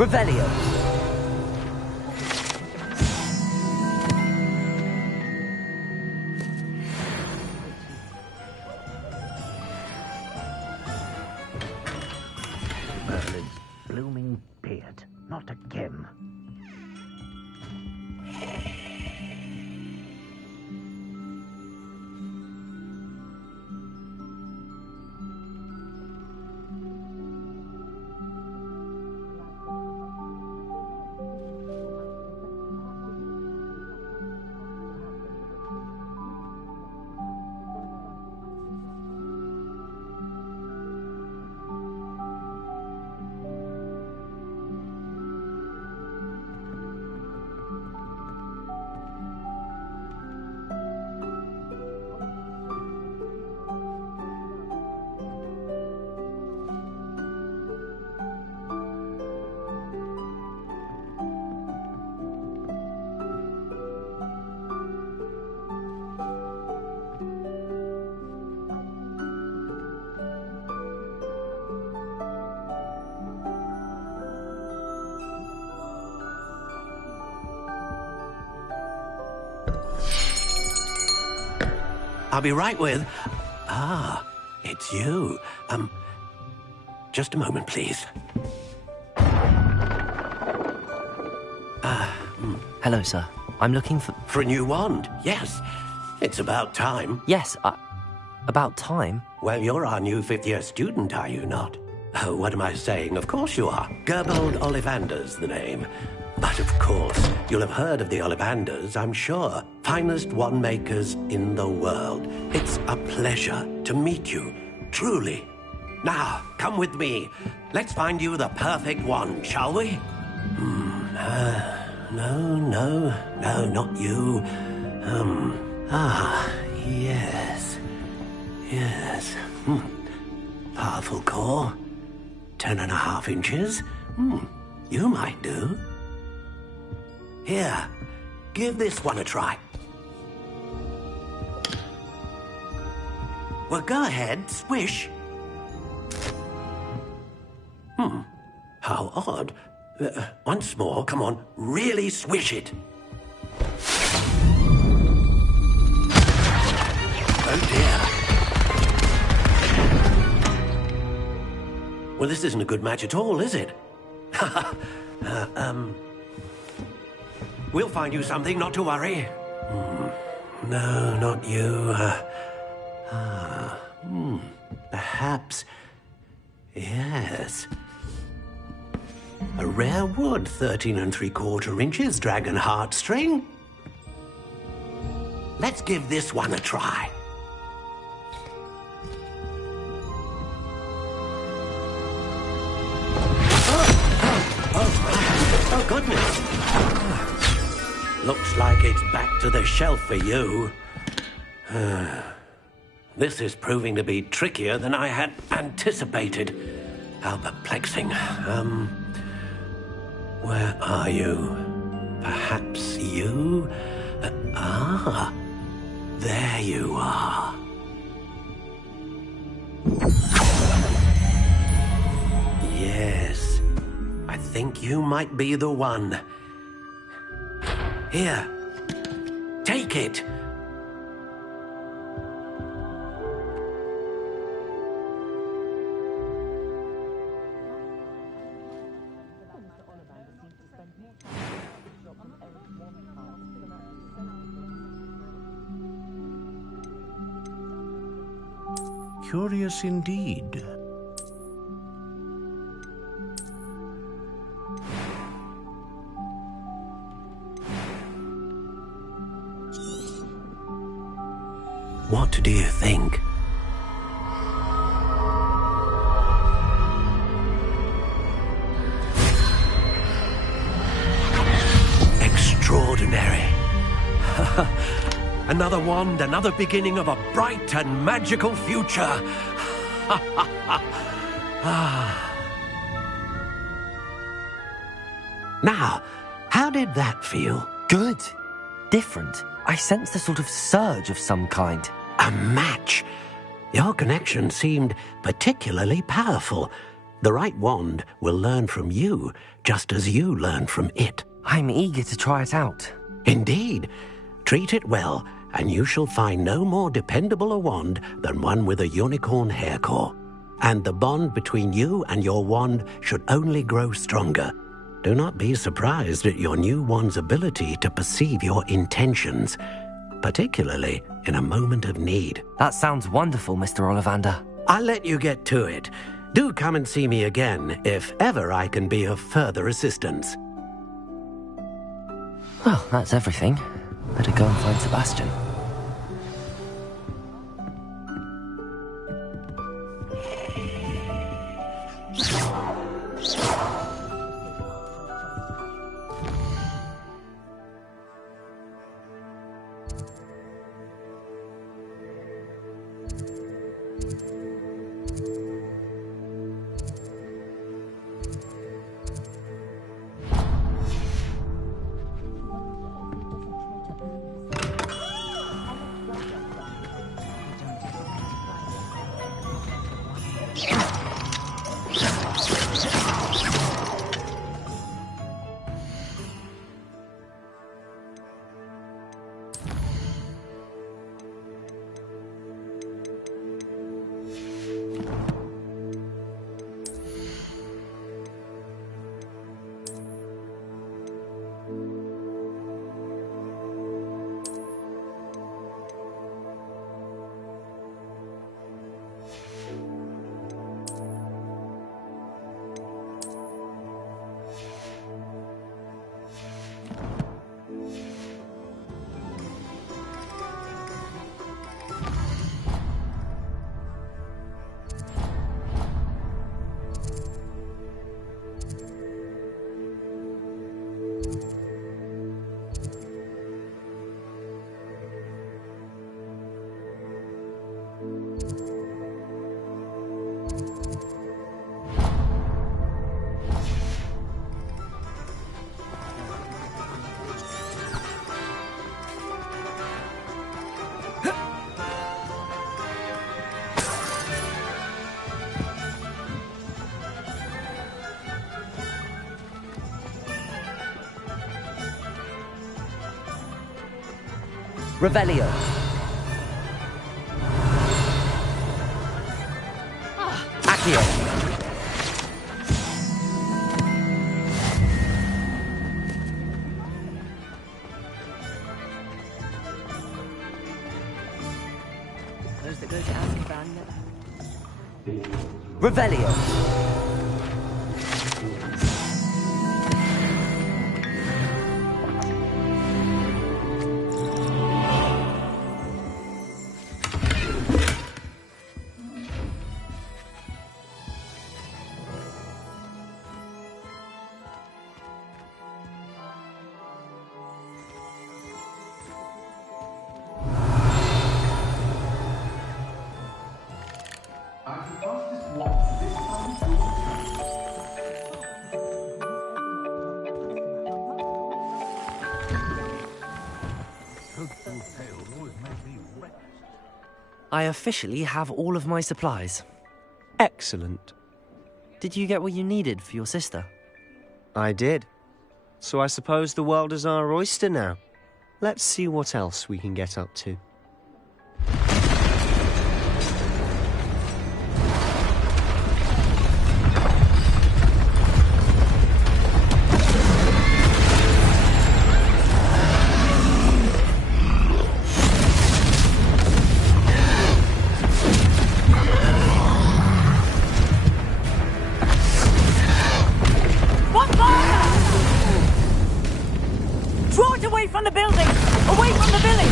Revelio. Merlin's blooming beard. Not again. I'll be right with... Ah, it's you. Just a moment, please. Hello, sir. I'm looking for... For a new wand, yes. It's about time. Yes, about time? Well, you're our new fifth-year student, are you not? Oh, what am I saying? Of course you are. Gerbold Ollivander's the name. But of course, you'll have heard of the Ollivanders, I'm sure. Finest wand makers in the world. It's a pleasure to meet you, truly. Now, come with me. Let's find you the perfect wand, shall we? No, not you. Yes. Powerful core. 10.5 inches. You might do. Here, give this one a try. Well, go ahead, swish. How odd. Once more, come on, really swish it. Oh dear. Well, this isn't a good match at all, is it? We'll find you something, not to worry. No, not you. Perhaps... Yes. A rare wood, 13 3/4 inches, dragon heartstring. Let's give this one a try. Oh, goodness. Looks like it's back to the shelf for you. This is proving to be trickier than I had anticipated. How perplexing. Where are you? Perhaps you? There you are. Yes, I think you might be the one. Here, take it. Curious indeed. What do you think? Extraordinary. Another wand, another beginning of a bright and magical future. Now, how did that feel? Good. Different. I sensed a sort of surge of some kind. A match. Your connection seemed particularly powerful. The right wand will learn from you, just as you learn from it. I'm eager to try it out. Indeed. Treat it well, and you shall find no more dependable a wand than one with a unicorn hair core. And the bond between you and your wand should only grow stronger. Do not be surprised at your new wand's ability to perceive your intentions, particularly in a moment of need. That sounds wonderful, Mr. Ollivander. I'll let you get to it. Do come and see me again if ever I can be of further assistance. Well, that's everything. Better go and find Sebastian. Revelio. Accio. Those that go to Azkaban. Revelio. I officially have all of my supplies. Excellent. Did you get what you needed for your sister? I did. So I suppose the world is our oyster now. Let's see what else we can get up to. From the building! Away from the village!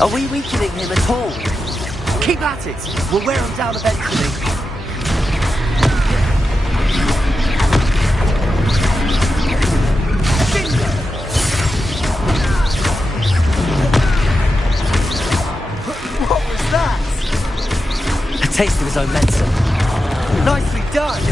Are we weakening him at all? Keep at it! We'll wear him down eventually. taste of his own medicine. Nicely done!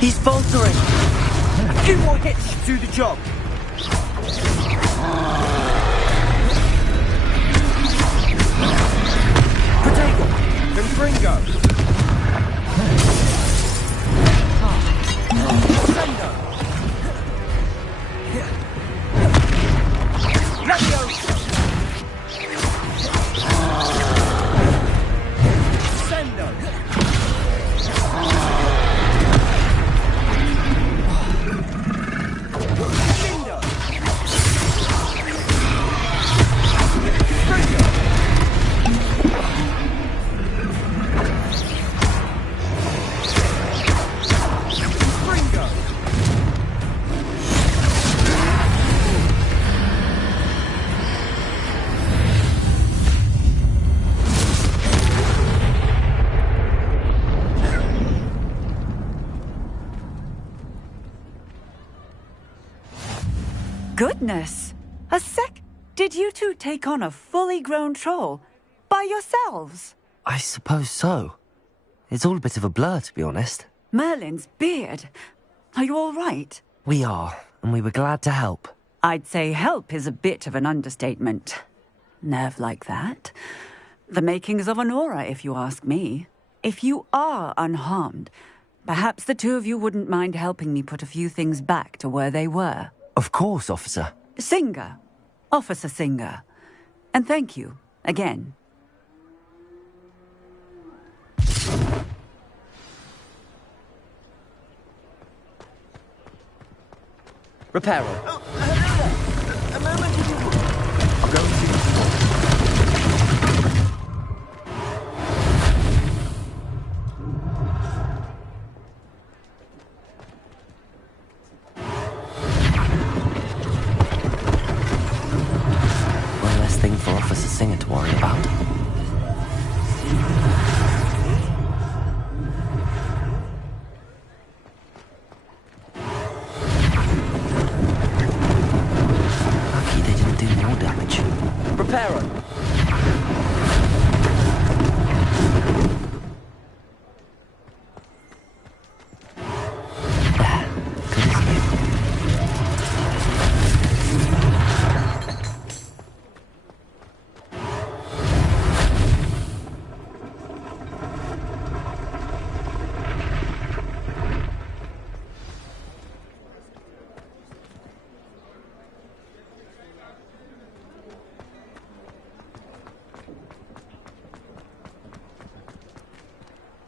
He's faltering. A few more hits to do the job. Protego, then Fringo. Sendo. Levioso. Sendo. Goodness! A sec... Did you two take on a fully grown troll? By yourselves? I suppose so. It's all a bit of a blur, to be honest. Merlin's beard. Are you all right? We are, and we were glad to help. I'd say help is a bit of an understatement. Nerve like that. The makings of an aura, if you ask me. If you are unharmed, perhaps the two of you wouldn't mind helping me put a few things back to where they were. Of course, officer. Singer. Officer Singer. And thank you, again. Reparo. A moment. I'll go and see you. One less thing for Officer Singer to worry about. Lucky they didn't do more damage. Reparo.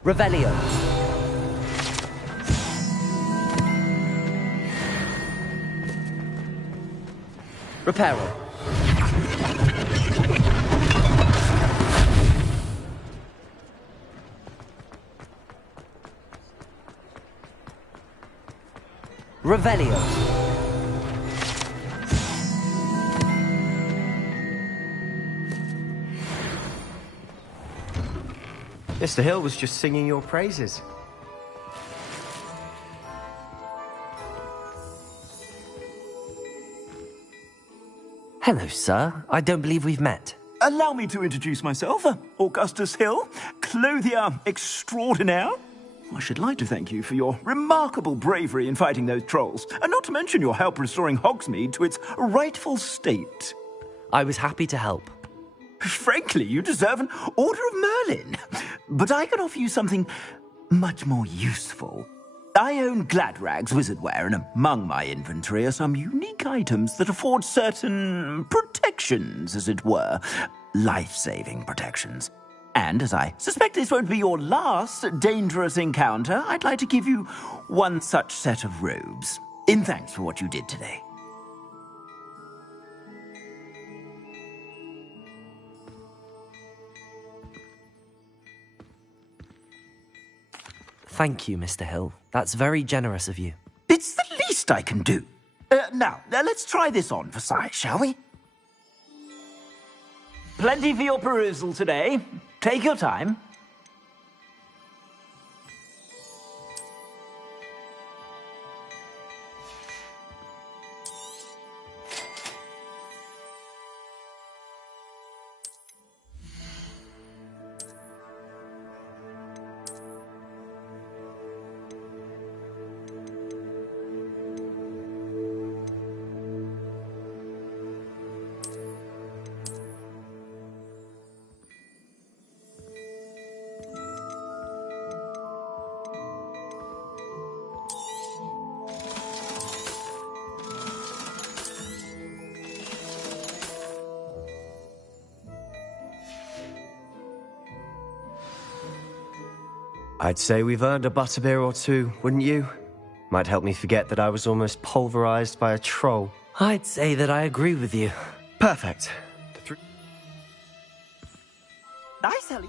Revelio. Reparo. Revelio. Mr. Hill was just singing your praises. Hello, sir. I don't believe we've met. Allow me to introduce myself. Augustus Hill, clothier extraordinaire. I should like to thank you for your remarkable bravery in fighting those trolls, and not to mention your help restoring Hogsmeade to its rightful state. I was happy to help. Frankly, you deserve an Order of Merlin. But I can offer you something much more useful. I own Gladrag's wizardware, and among my inventory are some unique items that afford certain protections, as it were. Life-saving protections. And as I suspect this won't be your last dangerous encounter, I'd like to give you one such set of robes, in thanks for what you did today. Thank you, Mr. Hill. That's very generous of you. It's the least I can do. Now, let's try this on for size, shall we? Plenty for your perusal today. Take your time. I'd say we've earned a butterbeer or two, wouldn't you? Might help me forget that I was almost pulverized by a troll. I'd say that I agree with you. Perfect. Nice, Ellie.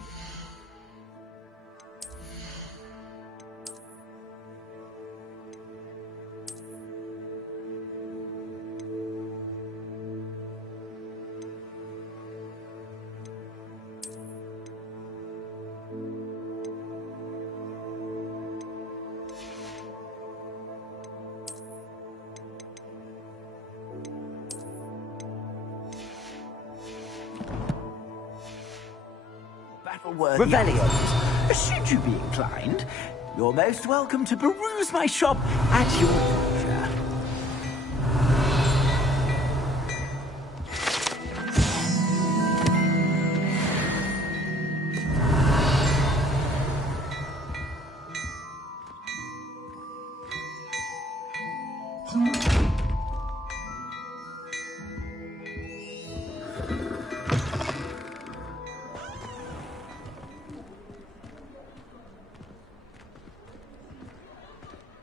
Revelio. Should you be inclined, you're most welcome to peruse my shop at your leisure.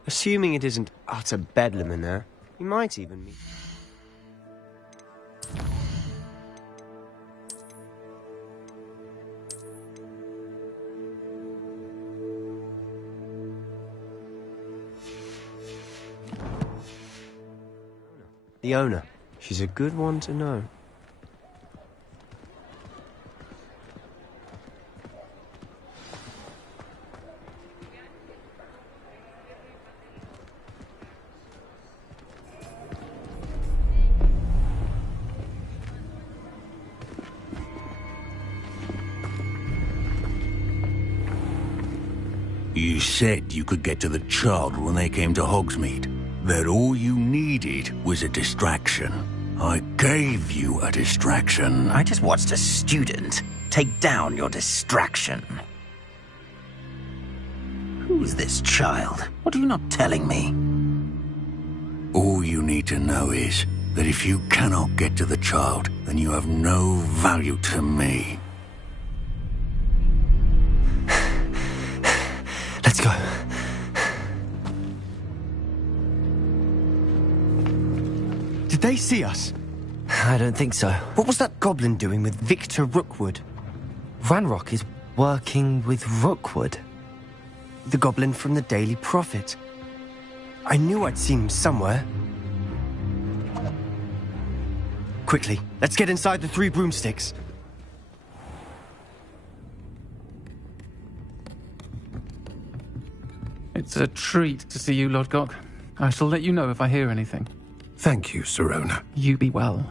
Assuming it isn't utter bedlam in there, you might even meet... The owner. She's a good one to know. You said you could get to the child when they came to Hogsmeade. That all you needed was a distraction. I gave you a distraction. I just watched a student take down your distraction. Who's this child? What are you not telling me? All you need to know is that if you cannot get to the child, then you have no value to me. Let's go. Did they see us? I don't think so. What was that goblin doing with Victor Rookwood? Ranrock is working with Rookwood. The goblin from the Daily Prophet. I knew I'd seen him somewhere. Quickly, let's get inside the 3 broomsticks. It's a treat to see you, Lodgok. I shall let you know if I hear anything. Thank you, Sirona. You be well.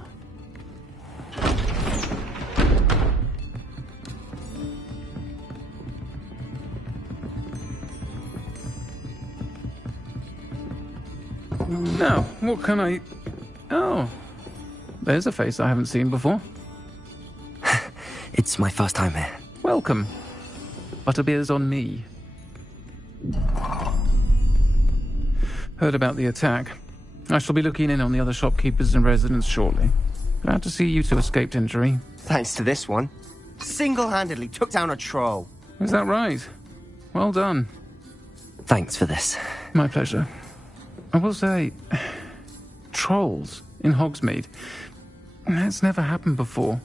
Now, what can I... Oh, there's a face I haven't seen before. It's my first time here. Welcome. Butterbeer's on me. Heard about the attack. I shall be looking in on the other shopkeepers and residents shortly. Glad to see you two escaped injury. Thanks to this one. Single-handedly took down a troll. Is that right? Well done. Thanks for this. My pleasure. I will say, trolls in Hogsmeade. That's never happened before.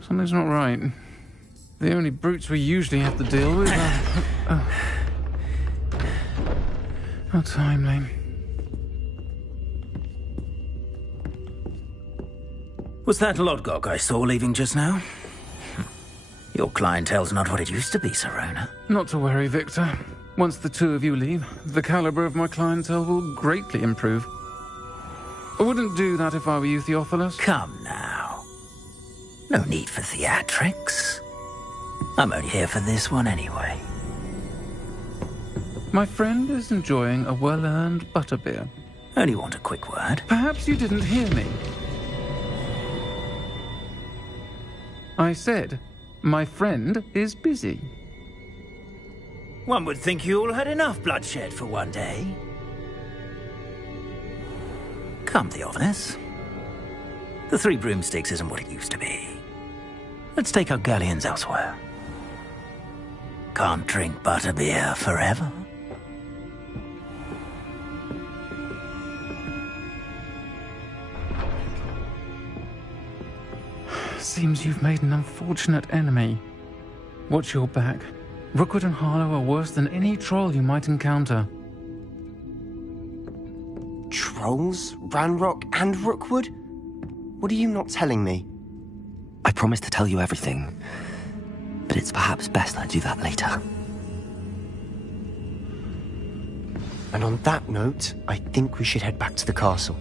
Something's not right. The only brutes we usually have to deal with are... How timely. Was that Lodgok I saw leaving just now? Your clientele's not what it used to be, Serona. Not to worry, Victor. Once the two of you leave, the caliber of my clientele will greatly improve. I wouldn't do that if I were you, Theophilus. Come now. No need for theatrics. I'm only here for this one anyway. My friend is enjoying a well-earned butterbeer. Only want a quick word. Perhaps you didn't hear me. I said, my friend is busy. One would think you all had enough bloodshed for one day. Come, Theophilus. The Three Broomsticks isn't what it used to be. Let's take our galleons elsewhere. Can't drink butterbeer forever. Seems you've made an unfortunate enemy. Watch your back. Rookwood and Harlow are worse than any troll you might encounter. Trolls? Ranrock and Rookwood? What are you not telling me? I promised to tell you everything, but it's perhaps best I do that later. And on that note, I think we should head back to the castle.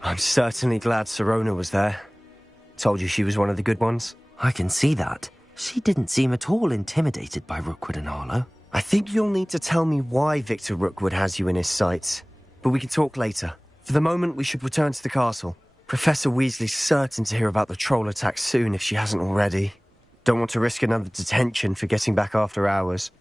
I'm certainly glad Serona was there. Told you she was one of the good ones. I can see that. She didn't seem at all intimidated by Rookwood and Harlow. I think you'll need to tell me why Victor Rookwood has you in his sights. But we can talk later. For the moment, we should return to the castle. Professor Weasley's certain to hear about the troll attack soon if she hasn't already. Don't want to risk another detention for getting back after hours.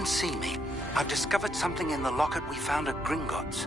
Come and see me. I've discovered something in the locket we found at Gringotts.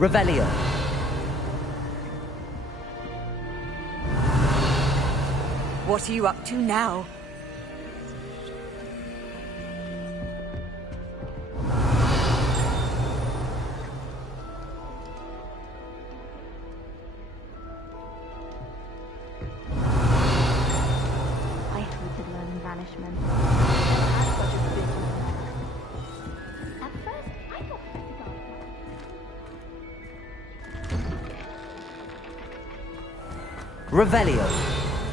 Revelio. What are you up to now? I hated learning banishment. At first, I thought Revelio.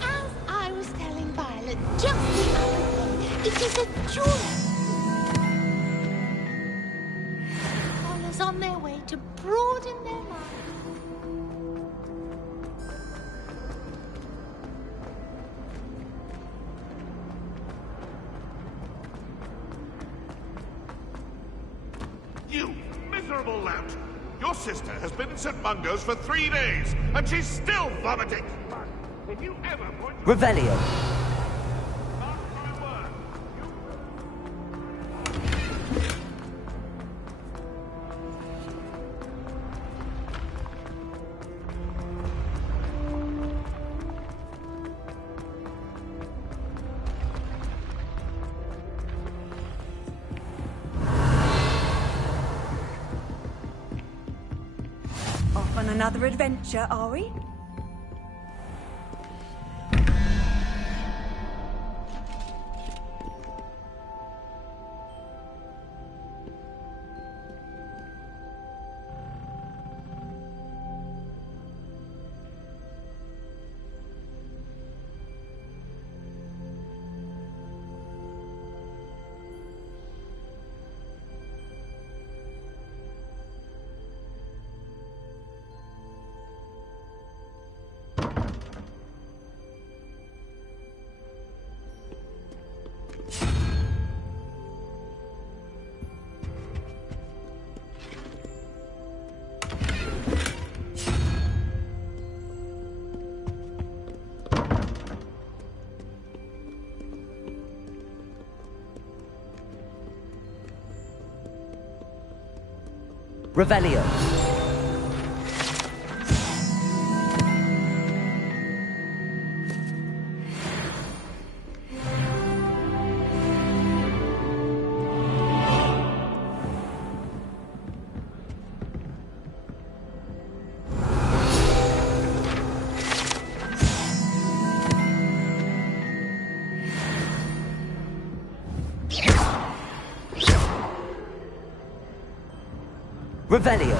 As I was telling Violet just the other day, it is a joy. Scholars on their way to broaden their minds. You miserable lout! Your sister has been in St. Mungo's for 3 days, and she's still vomiting! If you ever point... Revelio. Off on another adventure, are we? Revelio. Revelio.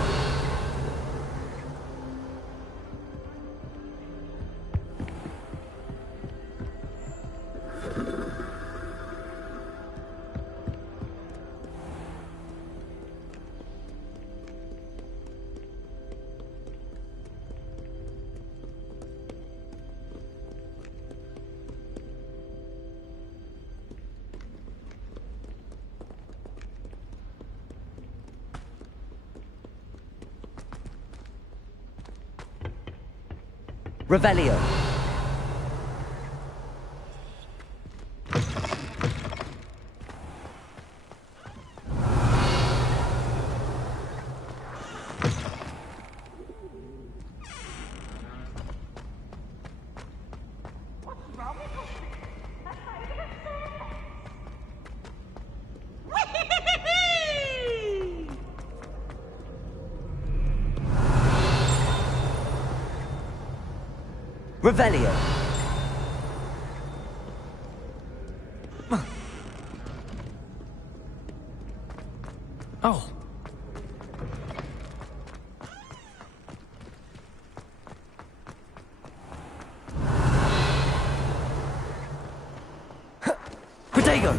Revelio. Revelio. Oh. Protego.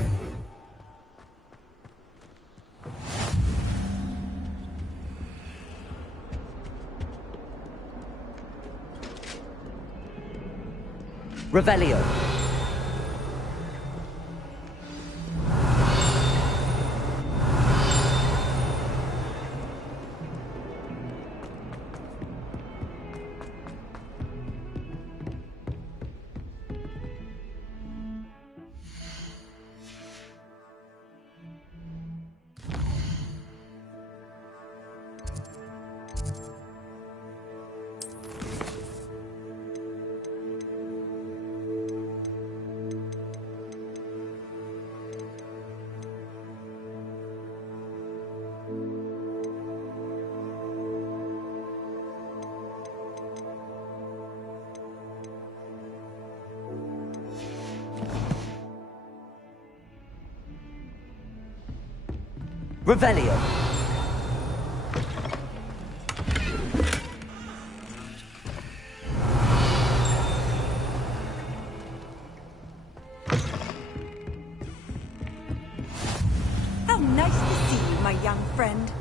Revelio. Revelio. How nice to see you, my young friend.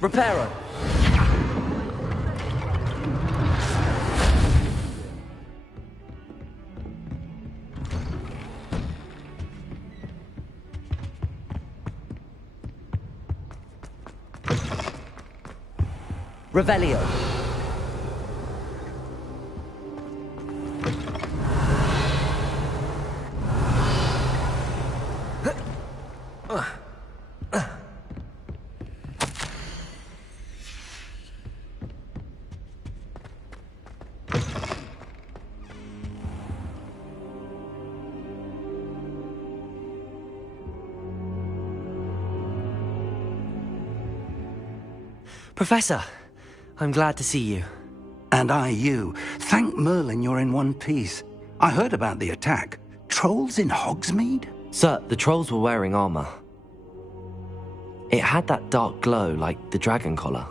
Reparo. Revelio. Professor, I'm glad to see you. And I you. Thank Merlin you're in one piece. I heard about the attack. Trolls in Hogsmeade? Sir, the trolls were wearing armor. It had that dark glow like the dragon collar.